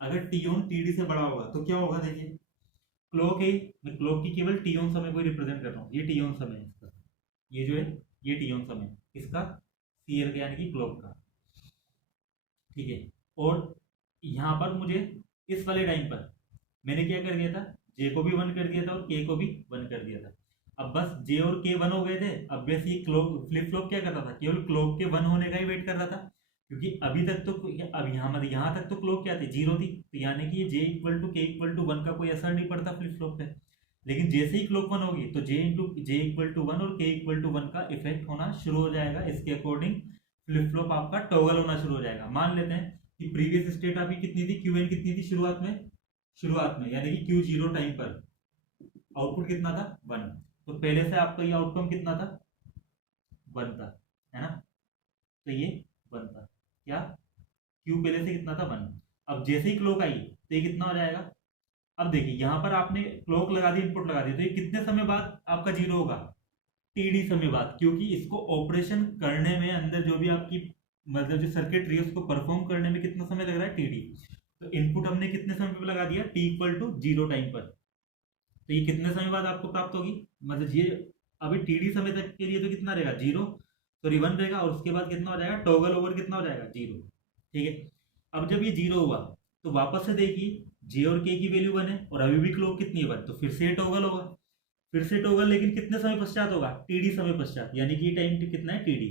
अगर टी ऑन टीडी से बड़ा होगा तो क्या होगा, देखिए क्लॉक है, मैं क्लॉक की केवल टी ऑन समय को रिप्रेजेंट कर रहा हूँ, ये टी ऑन समय है इसका, ये जो है ये टी ऑन समय इसका, सीएल यानी कि क्लॉक का, ठीक है। और यहाँ पर मुझे इस वाले टाइम पर मैंने क्या कर दिया था, जे को भी 1 कर दिया था और के को भी 1 कर दिया था। अब बस जे और के 1 हो गए थे, अब वैसे ही क्लॉक फ्लिप फ्लॉप क्या करता था, केवल क्लॉक के 1 होने का ही वेट कर रहा था, क्योंकि अभी तक तो अब यहाँ मतलब यहाँ तक तो क्लॉक क्या थी, 0 थी, तो यानी कि ये जे इक्वल टू के इक्वल टू 1 का कोई असर नहीं पड़ता फ्लिप फ्लॉप पे। लेकिन जैसे ही क्लॉक 1 होगी तो जे इक्वल टू 1 और के इक्वल टू 1 का इफेक्ट होना शुरू हो जाएगा, इसके अकॉर्डिंग फ्लिप फ्लॉप आपका टॉगल होना शुरू हो जाएगा। मान लेते हैं कि प्रीवियस स्टेट आपकी कितनी थी, क्यू एन कितनी थी शुरुआत में, यानी कि क्यू 0 टाइम पर आउटपुट कितना था, 1। तो पहले से आपका ये आउटकम कितना था, 1 था, है ना। तो ये 1 था, क्या क्यू पहले से कितना था, 1। अब जैसे ही क्लॉक आई तो ये कितना हो जाएगा, अब देखिए यहाँ पर आपने क्लॉक लगा दी, इनपुट लगा दी, तो ये कितने समय बाद आपका 0 होगा, टीडी समय बाद, क्योंकि इसको ऑपरेशन करने में अंदर जो भी आपकी मतलब जो सर्किटरी है उसको परफॉर्म करने में कितना समय लग रहा है, टीडी। तो इनपुट हमने कितने समय पे लगा दिया, टी इक्वल टू 0 टाइम पर। तो ये कितने समय बाद आपको प्राप्त होगी, मतलब ये अभी टीडी समय तक के लिए तो कितना रहेगा, 0 सॉरी 1 रहेगा, और उसके बाद कितना हो जाएगा, टॉगल ओवर कितना हो जाएगा, 0। ठीक है, अब जब ये 0 हुआ तो वापस से देखिए जे और के की वैल्यू 1 है और अभी भी क्लॉक कितनी है 1, तो फिर से टॉगल होगा, फिर से टॉगल, लेकिन कितने समय पश्चात होगा, टीडी समय पश्चात, यानी कि टाइम कितना है, टीडी।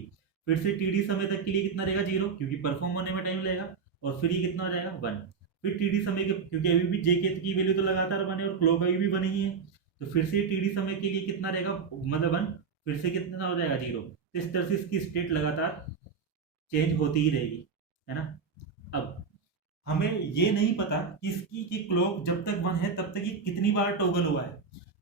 फिर से टीडी समय तक के लिए कितना रहेगा, 0, क्योंकि परफॉर्म होने में टाइम लगेगा, और फिर ये कितना हो जाएगा, 1। फिर टीडी समय के, क्योंकि अभी भी जे के की वैल्यू तो लगातार 1 है और क्लॉक अभी भी 1 ही है, तो फिर से टीडी समय के लिए कितना रहेगा, मतलब 1, फिर से कितना हो जाएगा, 0। तो इस तरह से इसकी स्टेट लगातार चेंज होती ही रहेगी, है ना। अब हमें ये नहीं पता कि इसकी की क्लॉक जब तक 1 है तब तक ये कितनी बार टॉगल हुआ है।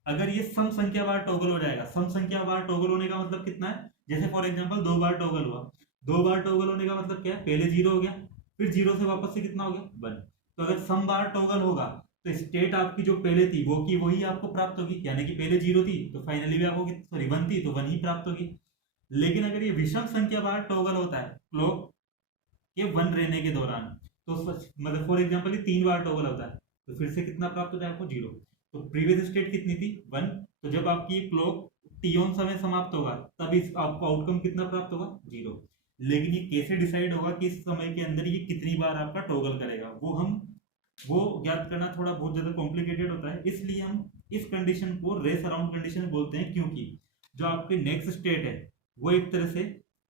अगर ये सम संख्या बार टॉगल हो जाएगा, सम संख्या बार टॉगल होने का मतलब कितना है, जैसे फॉर एग्जांपल 2 बार टॉगल हुआ, 2 बार टॉगल होने का मतलब क्या है, पहले 0 हो गया, फिर 0 से वापस से कितना हो गया, 1। तो अगर सम बार टॉगल होगा तो स्टेट आपकी जो पहले थी वो की वही आपको प्राप्त होगी, यानी कि पहले 0 थी तो फाइनली भी आपको सॉरी 1 थी तो 1 ही प्राप्त होगी। लेकिन अगर ये विषम संख्या बार टॉगल होता है क्लॉक के 1 रहने के दौरान, तो मतलब फॉर एग्जांपल ये 3 बार टॉगल होता है, तो फिर से कितना प्राप्त होता है आपको, 0। तो प्रीवियस स्टेट कितनी थी, 1। तो जब आपकी क्लॉक टी ऑन समय समाप्त होगा तब इस आपको आउटकम कितना प्राप्त होगा, 0। लेकिन ये कैसे डिसाइड होगा कि इस समय के अंदर ये कितनी बार आपका टॉगल करेगा, वो ज्ञात करना थोड़ा बहुत ज्यादा कॉम्प्लिकेटेड होता है। इसलिए हम इस कंडीशन को रेस अराउंड कंडीशन बोलते हैं, क्योंकि जो आपके नेक्स्ट स्टेट है वो एक तरह से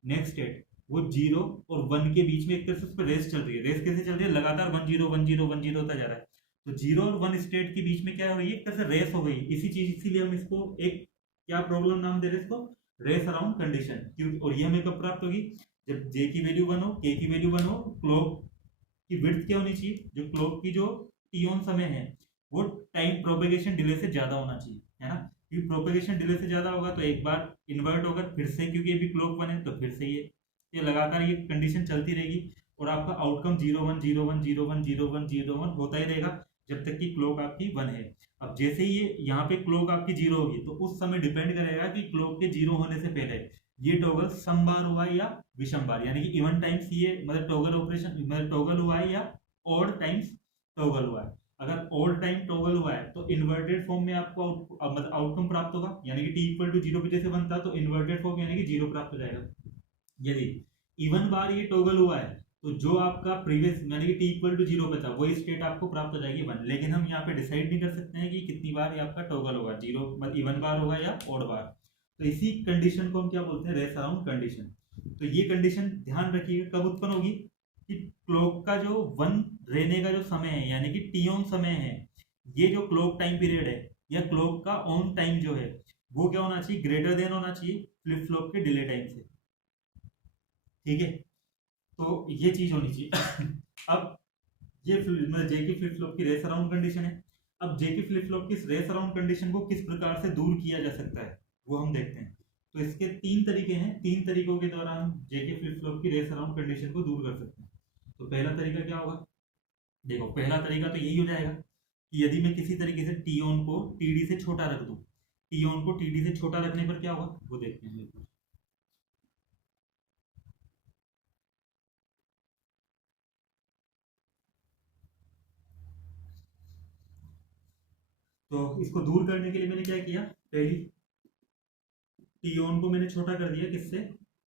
नेक्स्ट स्टेट वो 0 और 1 के बीच में एक तरह से उस पर रेस चल रही है। रेस कैसे चल रही है, लगातार 1 0 1 0 1 0 होता जा रहा है। तो 0 और 1 स्टेट के बीच में क्या हो रही है, एक तरह से रेस हो गई। इसी चीज इसीलिए हम इसको एक क्या प्रॉब्लम नाम दे रहे हैं इसको, रेस अराउंड कंडीशन। क्यों, और ये हमें कब प्राप्त होगी, जब जे की वैल्यू 1 हो, के की वैल्यू 1 हो, क्लॉक की विड्थ क्या होनी चाहिए, जो क्लॉक की जो टी ऑन समय है वो टाइम प्रोपेगेशन डिले से ज्यादा होना चाहिए, है ना। क्योंकि प्रोपेगेशन डिले से ज्यादा होगा तो एक बार इन्वर्ट होगा, फिर से क्योंकि अभी क्लॉक 1 है तो फिर से ये लगातार ये कंडीशन चलती रहेगी और आपका आउटकम 0 1 0 1 0 1 0 1 0 1 होता ही रहेगा जब तक कि क्लॉक आपकी 1 है। अब जैसे ही ये यहाँ पे क्लॉक आपकी 0 होगी तो उस समय डिपेंड करेगा कि क्लॉक के 0 होने से पहले ये टॉगल सम बार हुआ है या विषम बार, यानी कि इवन टाइम्स ये मतलब टॉगल ऑपरेशन मतलब टॉगल हुआ है या ऑड टाइम्स टॉगल हुआ है। अगर ऑड टाइम टॉगल हुआ है तो इन्वर्टेड फॉर्म में आपको मतलब आउटकम प्राप्त होगा, यानी कि टी इक्वल टू 0 पे जैसे बनता तो इन्वर्टेड फॉर्म यानी कि 0 प्राप्त हो जाएगा। यदि इवन बार ये टॉगल हुआ है तो जो आपका प्रीवियस यानी कि टी इक्वल टू 0 पे था वही स्टेट आपको प्राप्त हो जाएगी 1। लेकिन हम यहाँ पे डिसाइड नहीं कर सकते हैं कि कितनी बार ये आपका टॉगल होगा, 0 मतलब इवन बार होगा या ऑड बार। तो इसी कंडीशन को हम क्या बोलते हैं, रेस अराउंड कंडीशन। तो ये कंडीशन ध्यान रखिएगा कब उत्पन्न होगी कि क्लॉक का जो 1 रहने का जो समय है यानी कि टी ऑन समय है, ये जो क्लॉक टाइम पीरियड है या क्लॉक का ऑन टाइम जो है वो क्या होना चाहिए, ग्रेटर देन होना चाहिए फ्लिप फ्लॉप के डिले टाइम से। ठीक है, तो ये चीज होनी चाहिए। अब ये मतलब जे की फ्लिप फ्लॉप की रेस अराउंड कंडीशन है। अब जे की फ्लिप फ्लॉप की रेस अराउंड कंडीशन को किस प्रकार से दूर किया जा सकता है वो हम देखते हैं। तो इसके 3 तरीके हैं, 3 तरीकों के द्वारा हम जे के फ्लिप फ्लॉप की रेस अराउंड कंडीशन को दूर कर सकते हैं। तो पहला तरीका क्या होगा, देखो पहला तरीका तो यही हो जाएगा कि यदि मैं किसी तरीके से टी ऑन को टीडी से छोटा रख दूं, टी ऑन को टीडी से छोटा रखने पर क्या होगा वो देखते हैं। तो इसको दूर करने के लिए मैंने क्या किया, पहली टी ऑन को मैंने छोटा कर दिया किससे,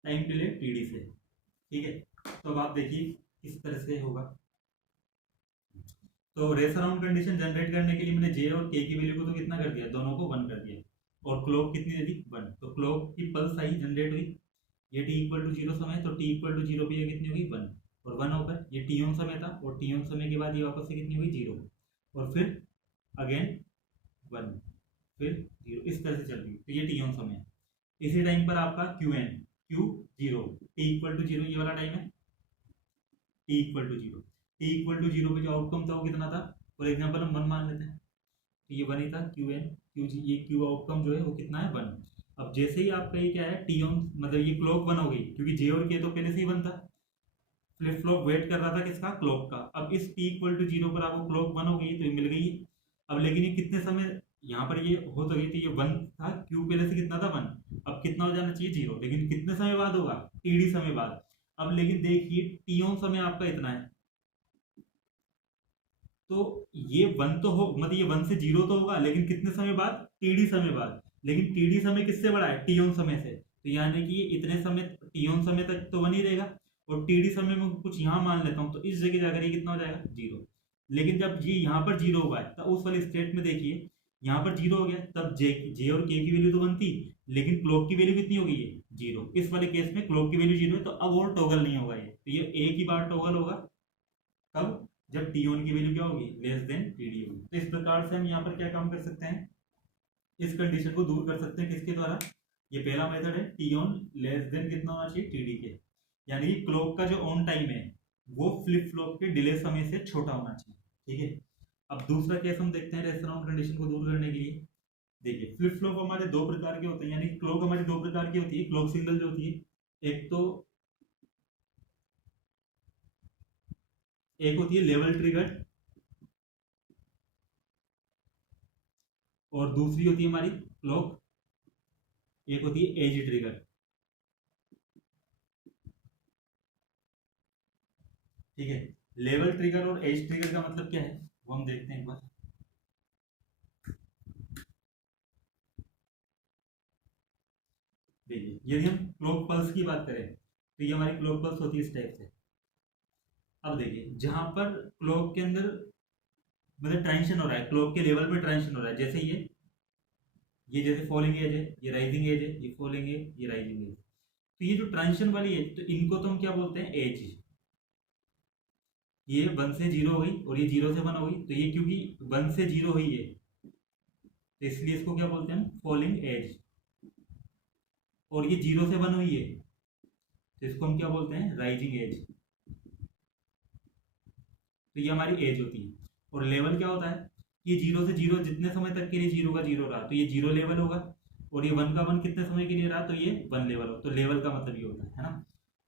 टाइम डिले टीडी से। ठीक है, तो अब आप देखिए किस तरह से होगा। तो रेस अराउंड कंडीशन जनरेट करने के लिए मैंने जे और के की वैल्यू को तो कितना कर दिया, दोनों को 1 कर दिया, और क्लॉक कितनी दे दी 1। तो क्लॉक की पल्स आई जनरेट हुई, ये टी इक्वल टू 0 समय, तो टी इक्वल टू 0 पे ये कितनी होगी 1, और 1 होकर ये टी ऑन समय था, और टी ऑन समय के बाद ये वापस से कितनी हुई 0, और फिर अगेन 1 फिर 0, इस तरह से चल रही है। तो ये टी ऑन समय है। इसी टाइम पर आपका Q N Q 0 T equal to 0 ये वाला टाइम है, T equal to 0, T equal to 0 पे जो आउटकम था वो कितना था, फॉर एग्जाम्पल हम 1 मान लेते हैं, तो ये 1 ही था। क्यू एन क्यू जी ये क्यू आउटकम जो है वो कितना है 1। अब जैसे ही आपका ये क्या है टी ऑन मतलब ये क्लॉक 1 हो गई, क्योंकि जे और के तो पहले से ही 1 था, फ्लिप फ्लॉप वेट कर रहा था किसका, क्लॉक का। अब इस टी इक्वल टू 0 पर आपको क्लॉक 1 हो गई तो ये मिल गई। अब लेकिन ये कितने समय यहाँ पर ये हो तो गई थी, ये 1 था, क्यू पहले से कितना था 1, अब कितना हो जाना चाहिए 0, लेकिन कितने समय बाद होगा, टीडी समय बाद। अब लेकिन देखिए टी ऑन समय आपका इतना है, तो ये 1 तो हो, मतलब ये 1 से 0 तो होगा, लेकिन कितने समय बाद, टीडी समय बाद। लेकिन टीडी समय किससे बड़ा है, टी ऑन समय से, तो यानी कि ये इतने समय, टी ऑन समय तक तो 1 ही रहेगा, और टीडी समय में कुछ यहाँ मान लेता हूँ, तो इस जगह जाकर ये कितना हो जाएगा 0। लेकिन जब ये यहाँ पर 0 हुआ है, तब उस वाले स्टेट में देखिए यहाँ पर 0 हो गया, तब जे जे और के की वैल्यू तो 1 थी, लेकिन क्लॉक की वैल्यू कितनी हो गई है 0। इस वाले केस में क्लॉक की वैल्यू 0 है, तो अब और टॉगल नहीं होगा ये, तो ये एक ही बार टॉगल होगा, कब, जब टी ऑन की वैल्यू क्या होगी, लेस देन टीडी होगी। तो इस प्रकार से हम यहाँ पर क्या काम कर सकते हैं, इस कंडीशन को दूर कर सकते हैं, किसके द्वारा, ये पहला मेथड है, टी ऑन लेस देन कितना होना चाहिए, टीडी के, यानी कि क्लॉक का जो ऑन टाइम है वो फ्लिप फ्लॉप के डिले समय से छोटा होना चाहिए। ठीक है, अब दूसरा केस हम देखते हैं रेस्ट राउंड कंडीशन को दूर करने के लिए। देखिए फ्लिप फ्लॉप हमारे दो प्रकार के होते हैं, यानी क्लॉक हमारी दो प्रकार की होती है, क्लॉक सिग्नल जो होती है, एक होती है लेवल ट्रिगर, और दूसरी होती है हमारी क्लॉक, एक होती है एज ट्रिगर। ठीक है, लेवल ट्रिगर और एज ट्रिगर का मतलब क्या है वो हम देखते हैं एक बार। देखिए यदि हम क्लॉक पल्स की बात करें, तो ये हमारी क्लॉक पल्स होती है इस टाइप से। अब देखिए जहां पर क्लॉक के अंदर मतलब ट्रांजिशन हो रहा है, क्लॉक के लेवल में ट्रांजिशन हो रहा है, जैसे ये जैसे फॉलिंग एज है, ये राइजिंग एज है, ये फॉलिंग है, ये राइजिंग एज, तो ये जो ट्रांजिशन वाली है, तो इनको तो हम क्या बोलते हैं, एज। ये 1 से 0 हो गई और ये 0 से 1 हो गई, तो ये क्योंकि 1 से 0 हुई है, तो इसलिए इसको क्या बोलते हैं हम, फॉलिंग एज। और ये 0 से 1 हुई है, तो इसको हम क्या बोलते हैं, राइजिंग एज। तो ये हमारी एज होती है। और लेवल क्या होता है, ये 0 से 0 जितने समय तक के लिए 0 का 0 रहा, तो ये 0 लेवल होगा, और ये 1 का 1 कितने समय के लिए रहा, तो ये 1 लेवल हो, तो लेवल का मतलब ये होता है ना।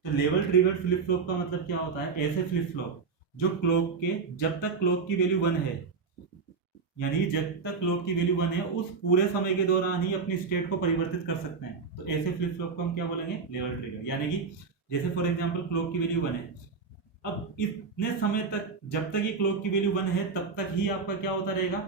तो लेवल ट्रिगर्ड फ्लिप फ्लॉप का मतलब क्या होता है, ऐसे फ्लिप फ्लॉप जो क्लॉक के, जब तक क्लॉक की वैल्यू 1 है, यानी जब तक क्लॉक की वैल्यू 1 है, उस पूरे समय के दौरान ही अपनी स्टेट को परिवर्तित कर सकते हैं, तो ऐसे फ्लिप फ्लॉप को हम क्या बोलेंगे, लेवल ट्रिगर। यानी कि जैसे फॉर एग्जांपल क्लॉक की वैल्यू 1 है, अब इतने समय तक, जब तक ये क्लॉक की वैल्यू 1 है, तब तक ही आपका क्या होता रहेगा,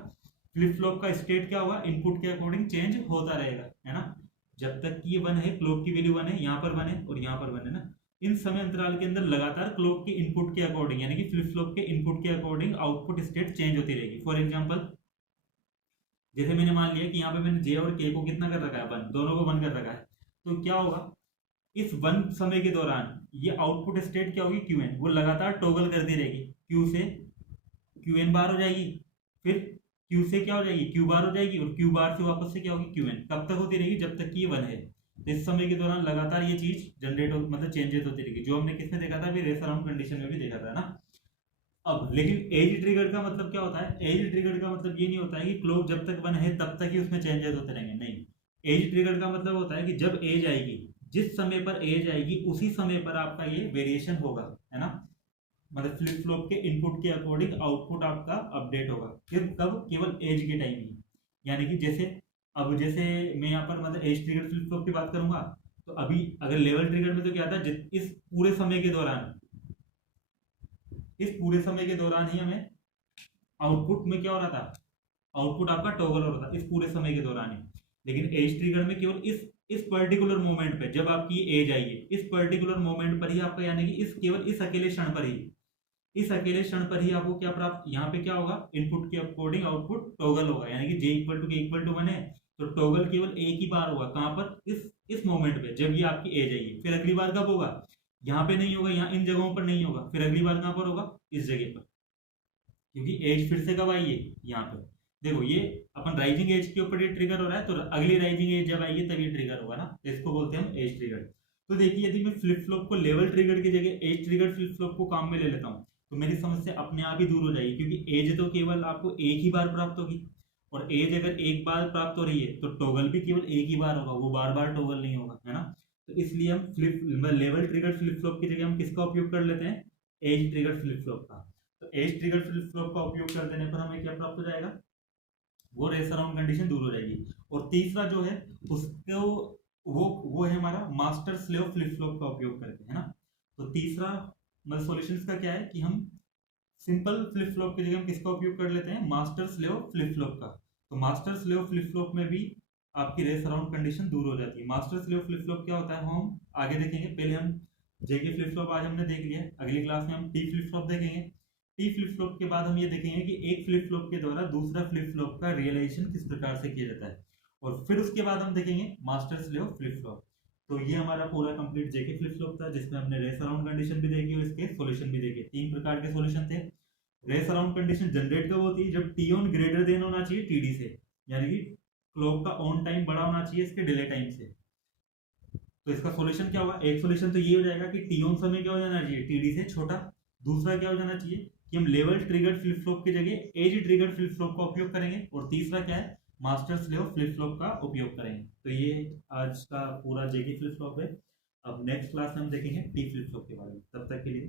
फ्लिप फ्लॉप का स्टेट क्या होगा, इनपुट के अकॉर्डिंग चेंज होता रहेगा, है ना। जब तक कि ये 1 है, क्लॉक की वैल्यू 1 है, यहाँ पर 1 है और यहाँ पर 1 है ना, इन समय अंतराल के अंदर लगातार क्लॉक के इनपुट के अकॉर्डिंग, यानी कि फ्लिप फ्लॉप के इनपुट के अकॉर्डिंग आउटपुट स्टेट चेंज होती रहेगी। फॉर एग्जांपल जैसे मैंने मान लिया कि यहाँ पे मैंने जे और के को कितना कर रखा है, 1, दोनों को 1 कर रखा है, तो क्या होगा, इस 1 समय के दौरान ये आउटपुट स्टेट क्या होगी, क्यू एन, वो लगातार टॉगल करती रहेगी, क्यू से क्यू एन बार हो जाएगी, फिर क्यू से क्या हो जाएगी, क्यू बार हो जाएगी, और क्यू बार से वापस से क्या होगी, क्यू एन, कब तक होती रहेगी, जब तक कि ये 1 है। तो इस समय के दौरान लगातार ये चीज जनरेट हो, मतलब चेंजेस होती रहेगी, जो हमने किसमें देखा था, अभी रेस अराउंड कंडीशन में भी देखा था ना। अब लेकिन एज ट्रिगर का मतलब क्या होता है, एज ट्रिगर का मतलब ये नहीं होता है कि क्लॉक जब तक 1 है तब तक ही उसमें चेंजेस होते रहेंगे, नहीं। एज ट्रिगर का मतलब होता है कि जब एज आएगी, जिस समय पर एज आएगी उसी समय पर आपका ये वेरिएशन होगा, है ना। मतलब फ्लिप फ्लॉप के इनपुट के अकॉर्डिंग आउटपुट आपका अपडेट होगा, फिर कब, केवल एज के टाइम ही। यानी कि जैसे अब जैसे मैं यहाँ पर मतलब एज ट्रिगर फ्लिप फ्लॉप की बात करूंगा, तो अभी अगर लेवल ट्रिगर में तो क्या था, इस पूरे समय के दौरान, इस पूरे समय के दौरान ही हमें आउटपुट में क्या हो रहा था, आउटपुट आपका टॉगल हो रहा था इस पूरे समय के दौरान ही। लेकिन एज ट्रिगर में केवल इस पर्टिकुलर मोमेंट पे, जब आपकी एज आई है, इस पर्टिकुलर मोमेंट पर ही आपका, यानी कि इस केवल इस अकेले क्षण पर ही, इस अकेले क्षण पर ही आपको क्या प्राप्त, यहाँ पे क्या होगा, इनपुट के अकॉर्डिंग आउटपुट टॉगल होगा, यानी कि जे इक्वल टू के इक्वल टू 1 है, तो टॉगल केवल एक ही बार होगा, कहां पर, इस मोमेंट पे, जब ये आपकी एज आई है। फिर अगली बार कब होगा, यहाँ पे नहीं होगा, यहाँ इन जगहों पर नहीं होगा, फिर अगली बार कहां पर होगा, इस जगह पर, क्योंकि एज फिर से कब आई है, यहाँ पे। देखो ये अपन राइजिंग एज के ऊपर ये ट्रिगर हो रहा है, तो अगली राइजिंग एज जब आएगी तब ये ट्रिगर होगा ना, तो इसको बोलते हैं हम एज ट्रिगर। तो देखिए यदि मैं फ्लिप फ्लॉप को लेवल ट्रिगर की जगह एज ट्रिगर फ्लिप फ्लॉप को काम में ले लेता हूँ, तो मेरी समस्या अपने आप ही दूर हो जाएगी, क्योंकि एज तो केवल आपको एक ही बार प्राप्त होगी, और एज अगर एक बार प्राप्त हो रही है तो टॉगल भी केवल एक ही बार होगा, वो बार बार टॉगल नहीं होगा, है ना। तो इसलिए हम लेवल ट्रिगर फ्लिप फ्लॉप की जगह हम किसका उपयोग कर लेते हैं, एज ट्रिगर फ्लिप फ्लॉप का। तो एज ट्रिगर फ्लिप फ्लॉप का उपयोग कर देने पर हमें क्या प्राप्त हो जाएगा, वो रेस अराउंड कंडीशन दूर हो जाएगी। और तीसरा जो है उसको वो है हमारा मास्टर स्लेव फ्लिप फ्लॉप का उपयोग करके, है ना। तो तीसरा मतलब सॉल्यूशंस का क्या है कि हम सिंपल फ्लिप फ्लॉप की जगह हम किसका उपयोग कर लेते हैं, मास्टर स्लेव फ्लिप फ्लॉप का। तो मास्टर स्लेव फ्लिप फ्लॉप में भी आपकी रेस अराउंड कंडीशन दूर हो जाती है। मास्टर स्लेव फ्लिप फ्लॉप क्या होता है हम आगे देखेंगे। पहले हम जेके फ्लिप फ्लॉप आज हमने देख लिया, अगली क्लास में हम टी फ्लिप फ्लॉप देखेंगे। टी फ्लिप फ्लॉप के बाद हम ये देखेंगे कि एक फ्लिप फ्लॉप के द्वारा दूसरा फ्लिप फ्लॉप का रियलाइजेशन किस प्रकार से किया जाता है। और फिर उसके बाद हम देखेंगे मास्टर स्लेव फ्लिप फ्लॉप। तो ये हमारा पूरा कंप्लीट जेके फ्लिप फ्लॉप था, जिसमें हमने रेस अराउंड कंडीशन भी देखी और इसके सॉल्यूशन भी देखे। 3 प्रकार के सॉल्यूशन थे। रेस अराउंड कंडीशन जनरेट कब होती है, जब टी ऑन ग्रेटर देन होना चाहिए टीडी से, यानी कि क्लॉक का ऑन टाइम बड़ा होना चाहिए इसके डिले टाइम से। तो इसका सॉल्यूशन क्या होगा, एक सॉल्यूशन तो ये हो जाएगा कि टी ऑन समय क्या हो जाना चाहिए टीडी से छोटा। दूसरा क्या हो जाना चाहिए कि हम लेवल ट्रिगर्ड फ्लिप फ्लॉप की जगह एज ट्रिगर्ड फ्लिप फ्लॉप का उपयोग करेंगे। और तीसरा क्या है, मास्टर स्लेव फ्लिप फ्लॉप का उपयोग करेंगे। तो ये आज का पूरा जेके फ्लिप फ्लॉप है। अब नेक्स्ट क्लास में हम देखेंगे टी फ्लिप फ्लॉप के बारे में। तब तक के लिए